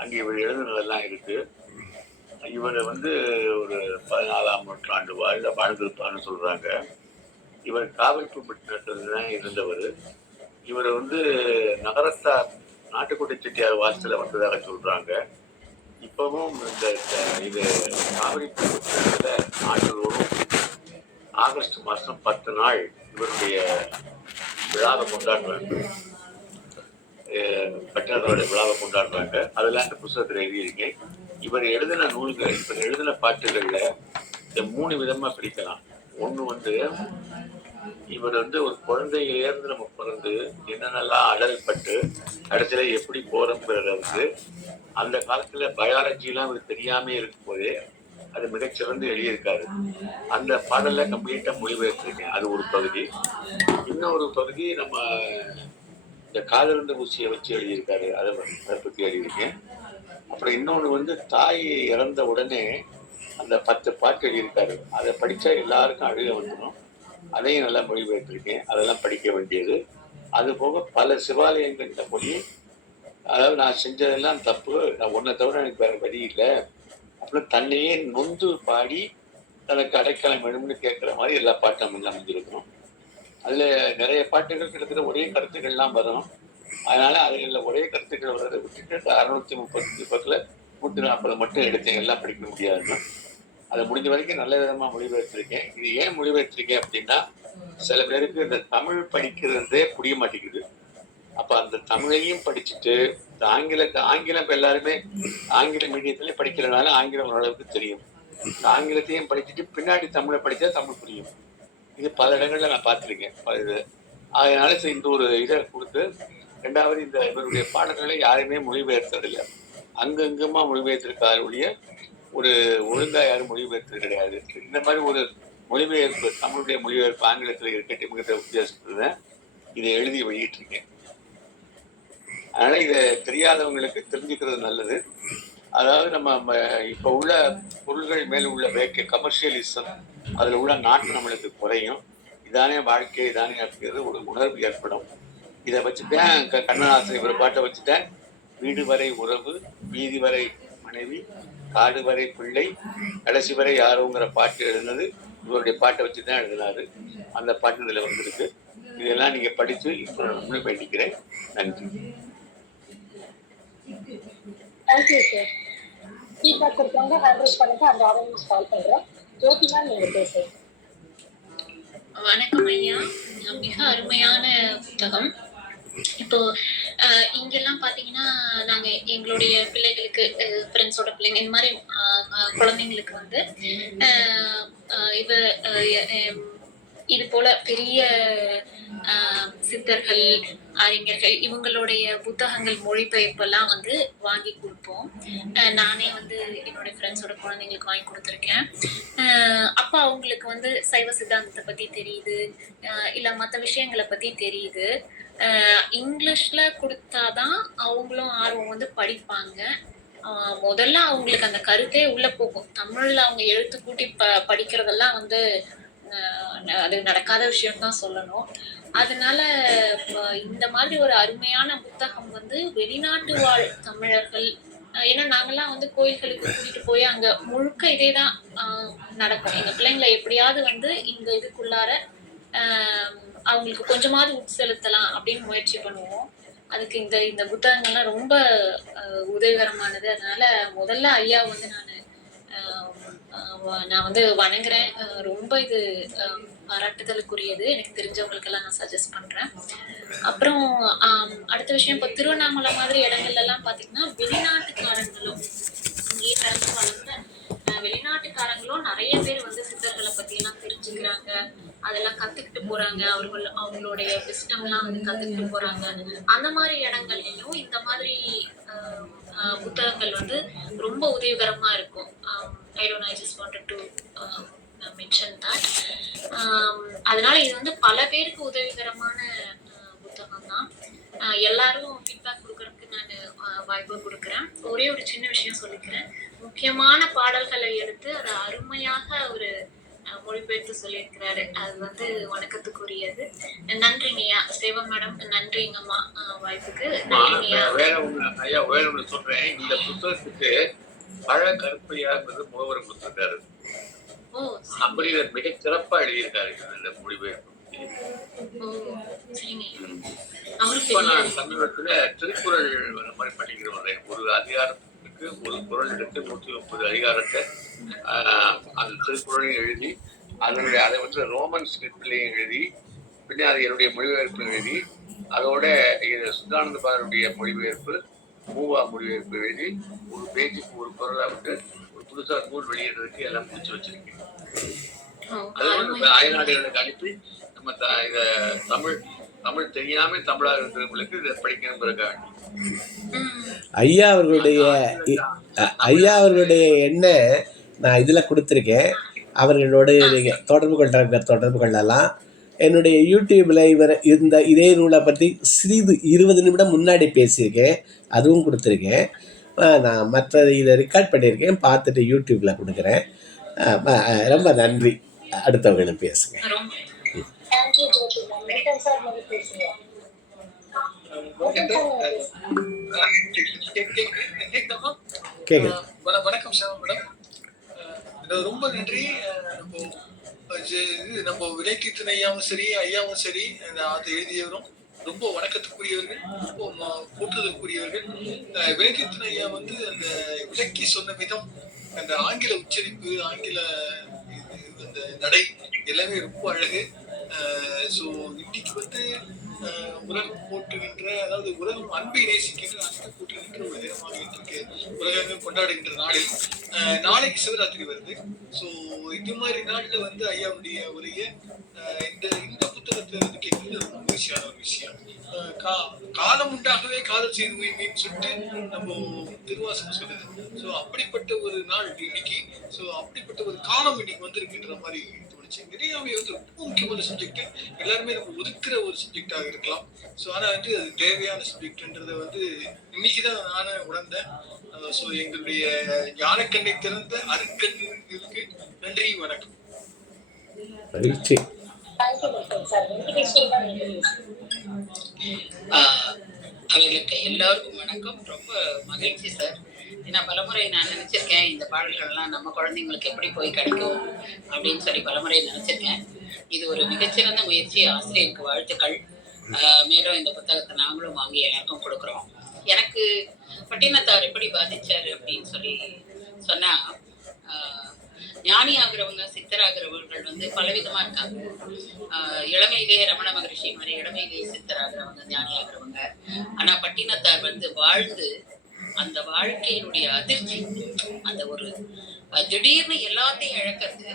அங்கே இவர் எழுதுனதெல்லாம் இருக்கு. இவர் ஒரு 14ஆம் நூற்றாண்டு வாழ்ந்திருப்பார்னு சொல்றாங்க. இவர் காவிரிப்பட்டினத்தில் தான் இருந்தவர். இவர் நகரத்தார் நாட்டுக்கோட்டை செட்டியார் வாசல வந்ததாக சொல்றாங்க. இப்பவும் இது காவிரிப்பட்டினத்துல ஆண்டுதோறும் ஆகஸ்ட் மாதம் 10 நாள் இவருடைய விழாவை கொண்டாடுறாங்க. பட்டினத்தோட விழாவை கொண்டாடுறாங்க. அதெல்லாம் இந்த புத்தகத்தில் எழுதியிருக்கேன். இவர் எழுதின நூல்கள், இவர் எழுதின பாட்டுகள்ல இந்த 3 விதமா பிரிக்கலாம். ஒண்ணு இவர் ஒரு குழந்தையிலேருந்து நம்ம பிறந்து என்னென்னலாம் அடல்பட்டு கடைசியில எப்படி போறோம்ங்கிறத அந்த காலத்துல பயாலஜிலாம் இவர் தெரியாம இருக்கும் போதே அது மிகச்சிறந்து எழுதியிருக்காரு. அந்த பாடல்ல கம்ப்ளீட்டா மொழிபெயர்த்திருக்கேன். அது ஒரு பகுதி. இன்னொரு பகுதி நம்ம இந்த காதலந்த ஊசியை வச்சு எழுதியிருக்காரு. அதை பற்றி எழுதியிருக்கேன். அப்புறம் இன்னொன்று தாய் இறந்த உடனே அந்த 10 பாட்டு எழுதியிருக்காரு. அதை படித்தா எல்லாருக்கும் அழுக வந்துடும். அதையும் நல்லா மொழிபெயர்த்திருக்கேன். அதெல்லாம் படிக்க வேண்டியது. அது போக பல சிவாலயங்கள்ல போய், அதாவது நான் செஞ்சதெல்லாம் தப்பு, நான் ஒன்றை தவிர எனக்கு வேற வழி இல்லை அப்படின்னு தன்னையே நொந்து பாடி தனக்கு அடைக்கலம் வேணும்னு கேட்குற மாதிரி எல்லா பாட்டும் நம்ம அமைஞ்சிருக்கணும். அதுல நிறைய பாட்டுகள் கிட்டத்தட்ட ஒரே கருத்துக்கள்லாம் வரும். அதனால அதுல ஒரே கருத்துக்கள் வர்றதை விட்டுட்டு 630 140 மட்டும் எடுத்தேன். எல்லாம் படிக்க முடியாதுன்னு அதை முடிஞ்ச வரைக்கும் நல்ல விதமா மொழிபெயர்த்திருக்கேன். இது ஏன் மொழிபெயர்த்திருக்கேன் அப்படின்னா, சில பேருக்கு இந்த தமிழ் படிக்கிறதே புரிய மாட்டேங்குது. அப்ப அந்த தமிழையும் படிச்சுட்டு ஆங்கிலம் எல்லாருமே ஆங்கில மீடியத்திலேயே படிக்கிறதுனால ஆங்கிலம் ஓரளவுக்கு தெரியும். ஆங்கிலத்தையும் படிச்சுட்டு பின்னாடி தமிழை படிச்சா தமிழ் புரியும். இது பல இடங்கள்ல நான் பார்த்திருக்கேன். அதனால இந்த ஒரு இதை கொடுத்து, 2வது இந்த இவருடைய பாடல்களை யாருமே மொழிபெயர்த்ததில்லை. அங்கங்குமா மொழிபெயர்த்திருக்காருடைய ஒரு ஒழுங்கா யாரும் மொழிபெயர்த்தது கிடையாது. இந்த மாதிரி ஒரு மொழிபெயர்ப்பு, தமிழுடைய மொழிபெயர்ப்பு ஆங்கிலத்தில் இருக்கட்டும்ங்கிற உத்தியாசத்துல இதை எழுதி வெளியிட்டிருக்கேன். அதனால இதை தெரியாதவங்களுக்கு தெரிஞ்சுக்கிறது நல்லது. அதாவது நம்ம இப்ப உள்ள பொருள்கள் மேல உள்ள வேட்கை, கமர்ஷியலிசம், அதுல உள்ள நாட்டு நம்மளுக்கு குறையும். இதானே வாழ்க்கை, இதானே அப்படிங்கிறது ஒரு உணர்வு ஏற்படும். இதை வச்சுட்டேன் கண்ணதாசன் இவர் பாட்டை வச்சுட்டேன். வீடு வரை உறவு, வீதி வரை மனைவி, காடு வரை பிள்ளை, கடைசி வரை யாரோங்கிற பாட்டு எழுதினது இவருடைய பாட்டை வச்சுதான் எழுதினாரு. அந்த பாட்டு இதுல வந்திருக்கு. இதெல்லாம் நீங்க படித்து இப்போ நான் வேண்டிக்கிறேன். நன்றி. Thank you sir. ஃபீட்பேக் கொடுத்தவங்க ஹேண்ட் ரைஸ் பண்ணுங்க. அந்த ஆடியன்ஸ் கால் பண்றேன். ஜோதி மேம், நீங்க பேசுங்க. வணக்கம் ஐயா. மிக அருமையான புத்தகம். இப்போ இங்கெல்லாம் பாத்தீங்கன்னா நாங்க எங்களுடைய பிள்ளைகளுக்கு, ஃப்ரெண்ட்ஸோட பிள்ளைங்க, இந்த மாதிரி குழந்தைங்களுக்கு இது போல பெரிய சித்தர்கள், அறிஞர்கள் இவங்களுடைய புத்தகங்கள் மொழிபெயர்ப்பெல்லாம் வாங்கி கொடுப்போம். நானே என்னோட ஃப்ரெண்ட்ஸோட குழந்தைங்களுக்கு வாங்கி கொடுத்துருக்கேன். அப்போ அவங்களுக்கு சைவ சித்தாந்தத்தை பத்தி தெரியுது, இல்ல மற்ற விஷயங்களை பத்தி தெரியுது. இங்கிலீஷ்ல கொடுத்தாதான் அவங்களும் ஆர்வம் படிப்பாங்க. முதல்ல அவங்களுக்கு அந்த கருத்தே உள்ள போகும். தமிழ்ல அவங்க எழுத்து கூட்டி படிக்கிறதெல்லாம் அது நடக்காத விஷயம் தான் சொல்லணும். அதனால இந்த மாதிரி ஒரு அருமையான புத்தகம் வெளிநாட்டு வாழ் தமிழர்கள் ஏன்னா நாங்கெல்லாம் வந்து கோயில்களுக்கு கூட்டிட்டு போய் அங்க முழுக்க இதேதான் நடக்கும். எங்க பிள்ளைங்களை எப்படியாவது வந்து இந்த இதுக்குள்ளார அவங்களுக்கு கொஞ்சமாவது உட்செலுத்தலாம் அப்படின்னு முயற்சி பண்ணுவோம். அதுக்கு இந்த இந்த புத்தகங்கள்லாம் ரொம்ப உதவிகரமானது. அதனால முதல்ல ஐயா வந்து நான் வந்து வணங்குறேன். ரொம்ப இது பாராட்டுதலுக்குரியது. எனக்கு தெரிஞ்சவங்களுக்கெல்லாம் நான் சஜஸ்ட் பண்றேன். அப்புறம் அடுத்த விஷயம், இப்போ திருவண்ணாமலை மாதிரி இடங்கள்ல எல்லாம் பாத்தீங்கன்னா வெளிநாட்டுக்காரங்களும் இங்கேயே பிறந்து வளர்ந்த வெளிநாட்டுக்காரங்களும் நிறைய பேர் வந்து சித்தர்களை பத்தி எல்லாம் தெரிஞ்சுக்கிறாங்க, அதெல்லாம் கத்துக்கிட்டு போறாங்க, அவங்களுடைய விஸ்டம்லாம் வந்து கத்துக்கிட்டு போறாங்க. அந்த மாதிரி இடங்கள்லயும் இந்த மாதிரி புத்தகங்கள் வந்து ரொம்ப உதவிகரமா இருக்கும். I just wanted to mention that. அதனால இது வந்து பல பேருக்கு உதவிகரமான புத்தகம் தான். எல்லாரும் ஃபீட்பேக் கொடுக்கறதுக்கு நான் வாய்ப்பு கொடுக்குறேன். ஒரே ஒரு சின்ன விஷயம் சொல்லிக்கிறேன். முக்கியமான பாடல்களை எடுத்து அதை அருமையாக ஒரு மொழிபெயர்த்து சொல்லியிருக்கிறாரு. அது வந்து வணக்கத்துக்குரியது. நன்றிங்கய்யா. சேவா மேடம் நன்றிங்கம்மா வாய்ப்புக்கு. நன்றிங்கய்யா. வேற ஒண்ணு சொல்றேன். இந்த புத்தகத்துக்கு பழ கருப்பையாங்கிறது முகவர் கொடுத்திருக்காரு. அம்பரீதர் மிக சிறப்பா எழுதியிருக்காரு இந்த மொழிபெயர்ப்பு. இப்ப நான் சமீபத்துல திருக்குறள் மாதிரி படிக்கிறேன். ஒரு அதிகாரத்துக்கு ஒரு குறள் எடுத்து 130 அதிகாரத்தை அந்த திருக்குறளையும் எழுதி அதை வந்து ரோமன் ஸ்கிரிப்ட்லையும் எழுதி பின்ன அது என்னுடைய மொழிபெயர்ப்பு எழுதி அதோட சுத்தானந்த பாரதியுடைய மொழிபெயர்ப்பு மூவா மொழிபெயர்ப்பு எழுதி ஒரு பேஜுக்கு ஒரு குறளை வந்து ஒரு புதுசா நூல் வெளியிடுறதுக்கு எல்லாம் முடிச்சு வச்சிருக்கேன். அது வந்து அயல்நாடுகளுக்கு அனுப்பி நம்ம இத தமிழ் தெரியாம தமிழாக இருக்கிறவங்களுக்கு இதை படிக்கணுங்கிறதுக்காக ஐயா அவர்களுடைய எண்ண நான் இதில் கொடுத்துருக்கேன். அவர்களோடு நீங்கள் தொடர்பு கொள்ளலாம். என்னுடைய யூடியூப்பில் இதே நூலை பற்றி சிறிது 20 நிமிடம் முன்னாடி பேசியிருக்கேன், அதுவும் கொடுத்துருக்கேன். நான் மற்ற இதை ரெக்கார்ட் பண்ணியிருக்கேன், பார்த்துட்டு யூடியூப்பில் கொடுக்குறேன். ரொம்ப நன்றி. அடுத்தவங்களும் பேசுங்க. வணக்கம் சார் மேடம். ரொம்ப நன்றி. நம்ம விலைக்கீர்த்தன் ஐயாவும் சரி ஐயாவும் சரி அதை எழுதியவரும் ரொம்ப வணக்கத்துக்குரியவர்கள், ரொம்ப போற்றுதலுக்குரியவர்கள். விலைக்கீர்த்தன் ஐயா வந்து அந்த விளக்கி சொன்ன விதம், அந்த ஆங்கில உச்சரிப்பு, ஆங்கில அந்த நடை எல்லாமே ரொம்ப அழகு. ஸோ இன்னைக்கு வந்து உலகம் போற்றுகின்ற, அதாவது உலகம் அன்பை நேசிக்கின்ற, அன்பை போற்றுகின்ற ஒரு தினமாக இருக்கு உலகமே கொண்டாடுகின்ற நாளில் நாளைக்கு சிவராத்திரி வருது. ஸோ இது மாதிரி நாள்ல வந்து ஐயாவுடைய உரைய இந்த புத்தகத்தை வந்து கேட்கறது ரொம்ப மகிழ்ச்சியான ஒரு விஷயம். காலம் உண்டாகவே காதல் செய்து மீன் சொல்லிட்டு நம்ம திருவாசகம் சொல்லுது. ஸோ அப்படிப்பட்ட ஒரு நாள் இன்னைக்கு. ஸோ அப்படிப்பட்ட ஒரு காலம் இன்னைக்கு வந்திருக்குன்ற மாதிரி நிறையாவே வந்து ரொம்ப முக்கியமான சப்ஜெக்ட். எல்லாருமே நம்ம ஒதுக்குற ஒரு சப்ஜெக்டாக இருக்கலாம். ஸோ ஆனா வந்து அது தேவையான சப்ஜெக்ட்ன்றதை வந்து இன்னைக்குதான் நானே உணர்ந்தேன். ஸோ எங்களுடைய ஞானக்கண்ணை திறந்த அருட்கண்ணுக்கு நன்றி, வணக்கம். அவர்களுக்கு எல்லாருக்கும் வணக்கம். ரொம்ப மகிழ்ச்சி சார். ஏன்னா பலமுறை நான் நினைச்சிருக்கேன் இந்த பாடல்கள்லாம் நம்ம குழந்தைங்களுக்கு எப்படி போய் கிடைக்கும் அப்படின்னு சொல்லி பலமுறை நினைச்சிருக்கேன். இது ஒரு மிகச்சிறந்த முயற்சி. ஆசிரியருக்கு வாழ்த்துக்கள். மேலும் இந்த புத்தகத்தை நாங்களும் வாங்கி எல்லாருக்கும் கொடுக்குறோம். எனக்கு பட்டினத்தார் எப்படி பாதிச்சாரு அப்படின்னு சொல்லி சொன்னா, ஞானி ஆகிறவங்க சித்தராகிறவர்கள் வந்து பலவிதமா இருக்காங்க. இளமையிலேயே ரமண மகரிஷி மாதிரி இளமையிலேயே சித்தராகிறவங்க, ஞானி ஆகிறவங்க. ஆனா பட்டினத்தார் வந்து வாழ்ந்து அந்த வாழ்க்கையினுடைய அதிர்ச்சி, அந்த ஒரு திடீர்னு எல்லாத்தையும் இழக்கிறது,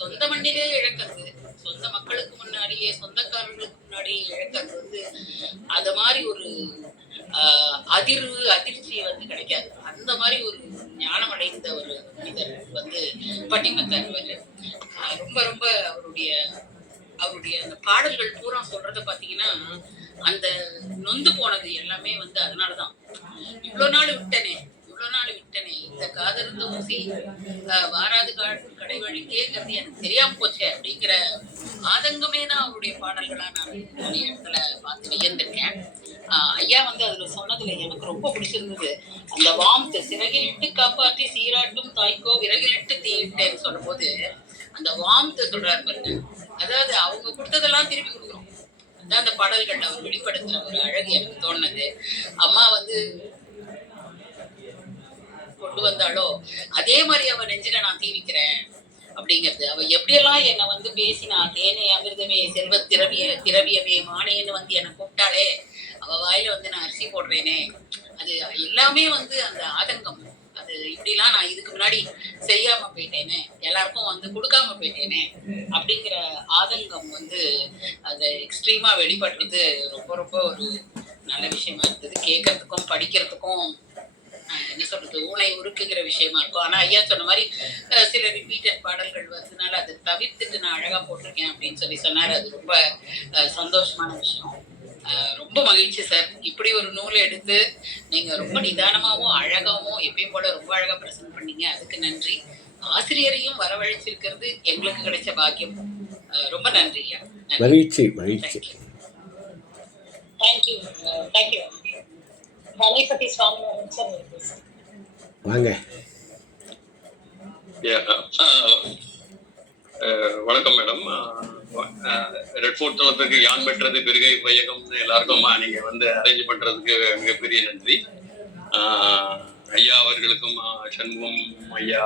சொந்த மண்ணிலே இழக்கிறது, சொந்த மக்களுக்கு முன்னாடியே சொந்தக்காரர்களுக்கு முன்னாடியே இழக்கிறது வந்து அது மாதிரி ஒரு அதிர்ச்சி வந்து கிடைக்காது. அந்த மாதிரி ஒரு ஞானம் அடைந்த ஒரு மனிதர் வந்து பட்டினத்தார். ரொம்ப ரொம்ப அவருடைய அந்த பாடல்கள் பூரா சொல்றத பாத்தீங்கன்னா, அந்த நொந்து போனது எல்லாமே வந்து அதனாலதான். இவ்வளவு நாள் விட்டனே இந்த காதருந்த ஊசி வாராது கடை வழிக்கேங்கிறது எனக்கு தெரியாம போச்சே அப்படிங்கிற ஆதங்கமே தான் அவருடைய பாடல்களா நான் நிறைய இடத்துல பார்த்து வியந்திருக்கேன். ஐயா வந்து அதுல சொன்னதுல எனக்கு ரொம்ப ரொம்ப பிடிச்சிருந்தது. அந்த வார்ம்த், சிறகிலிட்டு காப்பாற்றி சீராட்டும் தாய்க்கோ விறகிலிட்டு தீயிட்டேன்னு சொல்லும்போது அந்த வார்ம்த் சொல்றாரு பாருங்க. அதாவது அவங்க கொடுத்ததெல்லாம் திருப்பி கொடுக்குறோம். அதான் அந்த பாடல்கள் அவர் வெளிப்படுத்துற ஒரு அழகு எனக்கு தோணுனது. அம்மா வந்து கொண்டு வந்தாலோ அதே மாதிரி அவ நெஞ்சில நான் தீ வைக்கிறேன் அப்படிங்கிறது. அவ எப்படியெல்லாம் என்னை வந்து பேசினா, தேனே அமிர்தமே செல்வ திரவியமே மானேன்னு வந்து என்னை கூப்பிட்டாலே, அவ வாயில வந்து நான் அரிசி போடுறேனே, அது எல்லாமே வந்து அந்த ஆதங்கம். அது இப்படிலாம் நான் இதுக்கு முன்னாடி செய்யாம போயிட்டேனே, எல்லாருக்கும் வந்து கொடுக்காம போயிட்டேனே அப்படிங்கிற ஆதங்கம் வந்து அது எக்ஸ்ட்ரீமா வெளிப்படுறது ரொம்ப ரொம்ப ஒரு நல்ல விஷயமா இருந்தது. கேட்கறதுக்கும் படிக்கிறதுக்கும் என்ன சொல்றது, ஊனை உருக்குகிற விஷயமா இருக்கும். ஆனா ஐயா சொன்ன மாதிரி சில ரிப்பீட்டட் பாடல்கள் வருதுனால அதை தவிர்த்துட்டு நான் அழகா போட்டிருக்கேன் அப்படின்னு சொன்னாரு. அது ரொம்ப சந்தோஷமான விஷயம். ரொம்ப மகிழ்ச்சி சார். இப்படி ஒரு நூலை எடுத்து நீங்க ரொம்ப நிதானமாவும் அழகாவும் எப்பயும் போல ரொம்ப அழகா பிரசன்ட் பண்ணீங்க. அதுக்கு நன்றி. ஆசிரியரையும் வரவழைச்சிருக்கிறது எங்களுக்கு கிடைச்ச பாக்கியம். ரொம்ப நன்றி ஐயா. மகிழ்ச்சி மகிழ்ச்சி. Thank you thank you. Ganesapathi Swaminathan sir வாங்க. வணக்கம் மேடம். ரெட் ஃபோர்ட் தளத்துக்கு யான் பெற்றது பெருகை வையகம்னு எல்லாருக்கும் நீங்க வந்து அரேஞ்ச் பண்றதுக்கு மிகப்பெரிய நன்றி. ஐயா அவர்களுக்கும் சண்முகம் ஐயா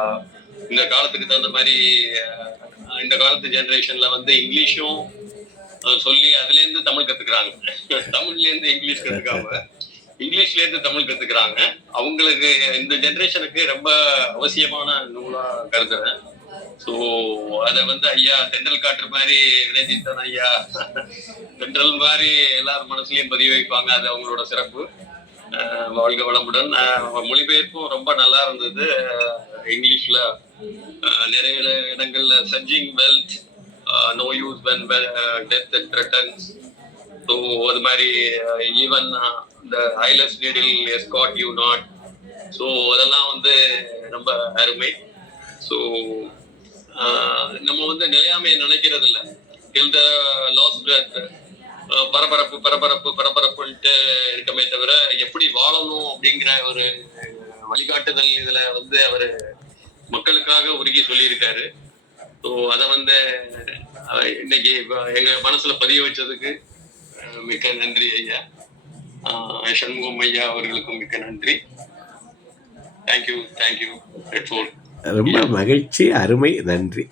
இந்த காலத்துக்கு தகுந்த மாதிரி இந்த காலத்து ஜெனரேஷன்ல வந்து இங்கிலீஷும் சொல்லி அதுல இருந்து தமிழ் கத்துக்கிறாங்க. தமிழ்ல இருந்து இங்கிலீஷ் கத்துக்காம இங்கிலீஷ்ல இருந்து தமிழ் கத்துக்கிறாங்க. அவங்களுக்கு இந்த ஜெனரேஷனுக்கு ரொம்ப அவசியமான நூலா கருதுறேன். ஸோ அதை வந்து ஐயா தென்றல் காற்று மாதிரி விளைஞ்சித்தன் ஐயா தென்றல் மாதிரி எல்லாரும் மனசுலயும் பதிவு வைப்பாங்க. அது அவங்களோட சிறப்பு. வாழ்க வளமுடன். மொழிபெயர்ப்பும் ரொம்ப நல்லா இருந்தது. இங்கிலீஷ்ல நிறைய இடங்கள்ல surging wealth no use when death and returns. So அது மாதிரி ஈவன் இந்த eyeless needle escort you not. So அதெல்லாம் வந்து ரொம்ப அருமை. ஸோ நம்ம வந்து நிலையாமையை நினைக்கிறது இல்லை. டில் த லாஸ்ட் பிரெத் பரபரப்பு பரபரப்பு பரபரப்புன்ட்டு இருக்கமே தவிர எப்படி வாழணும் அப்படிங்கிற ஒரு வழிகாட்டுதல் இதுல வந்து அவரு மக்களுக்காக உருகி சொல்லியிருக்காரு. ஸோ அதை வந்து இன்னைக்கு எங்க மனசுல பதிய வச்சதுக்கு மிக்க நன்றி ஐயா. சண்முகம் ஐயா அவர்களுக்கும் மிக்க நன்றி. தேங்க்யூ. Red Fort. ரொம்ப மகிழ்ச்சி, அருமை, நன்றி.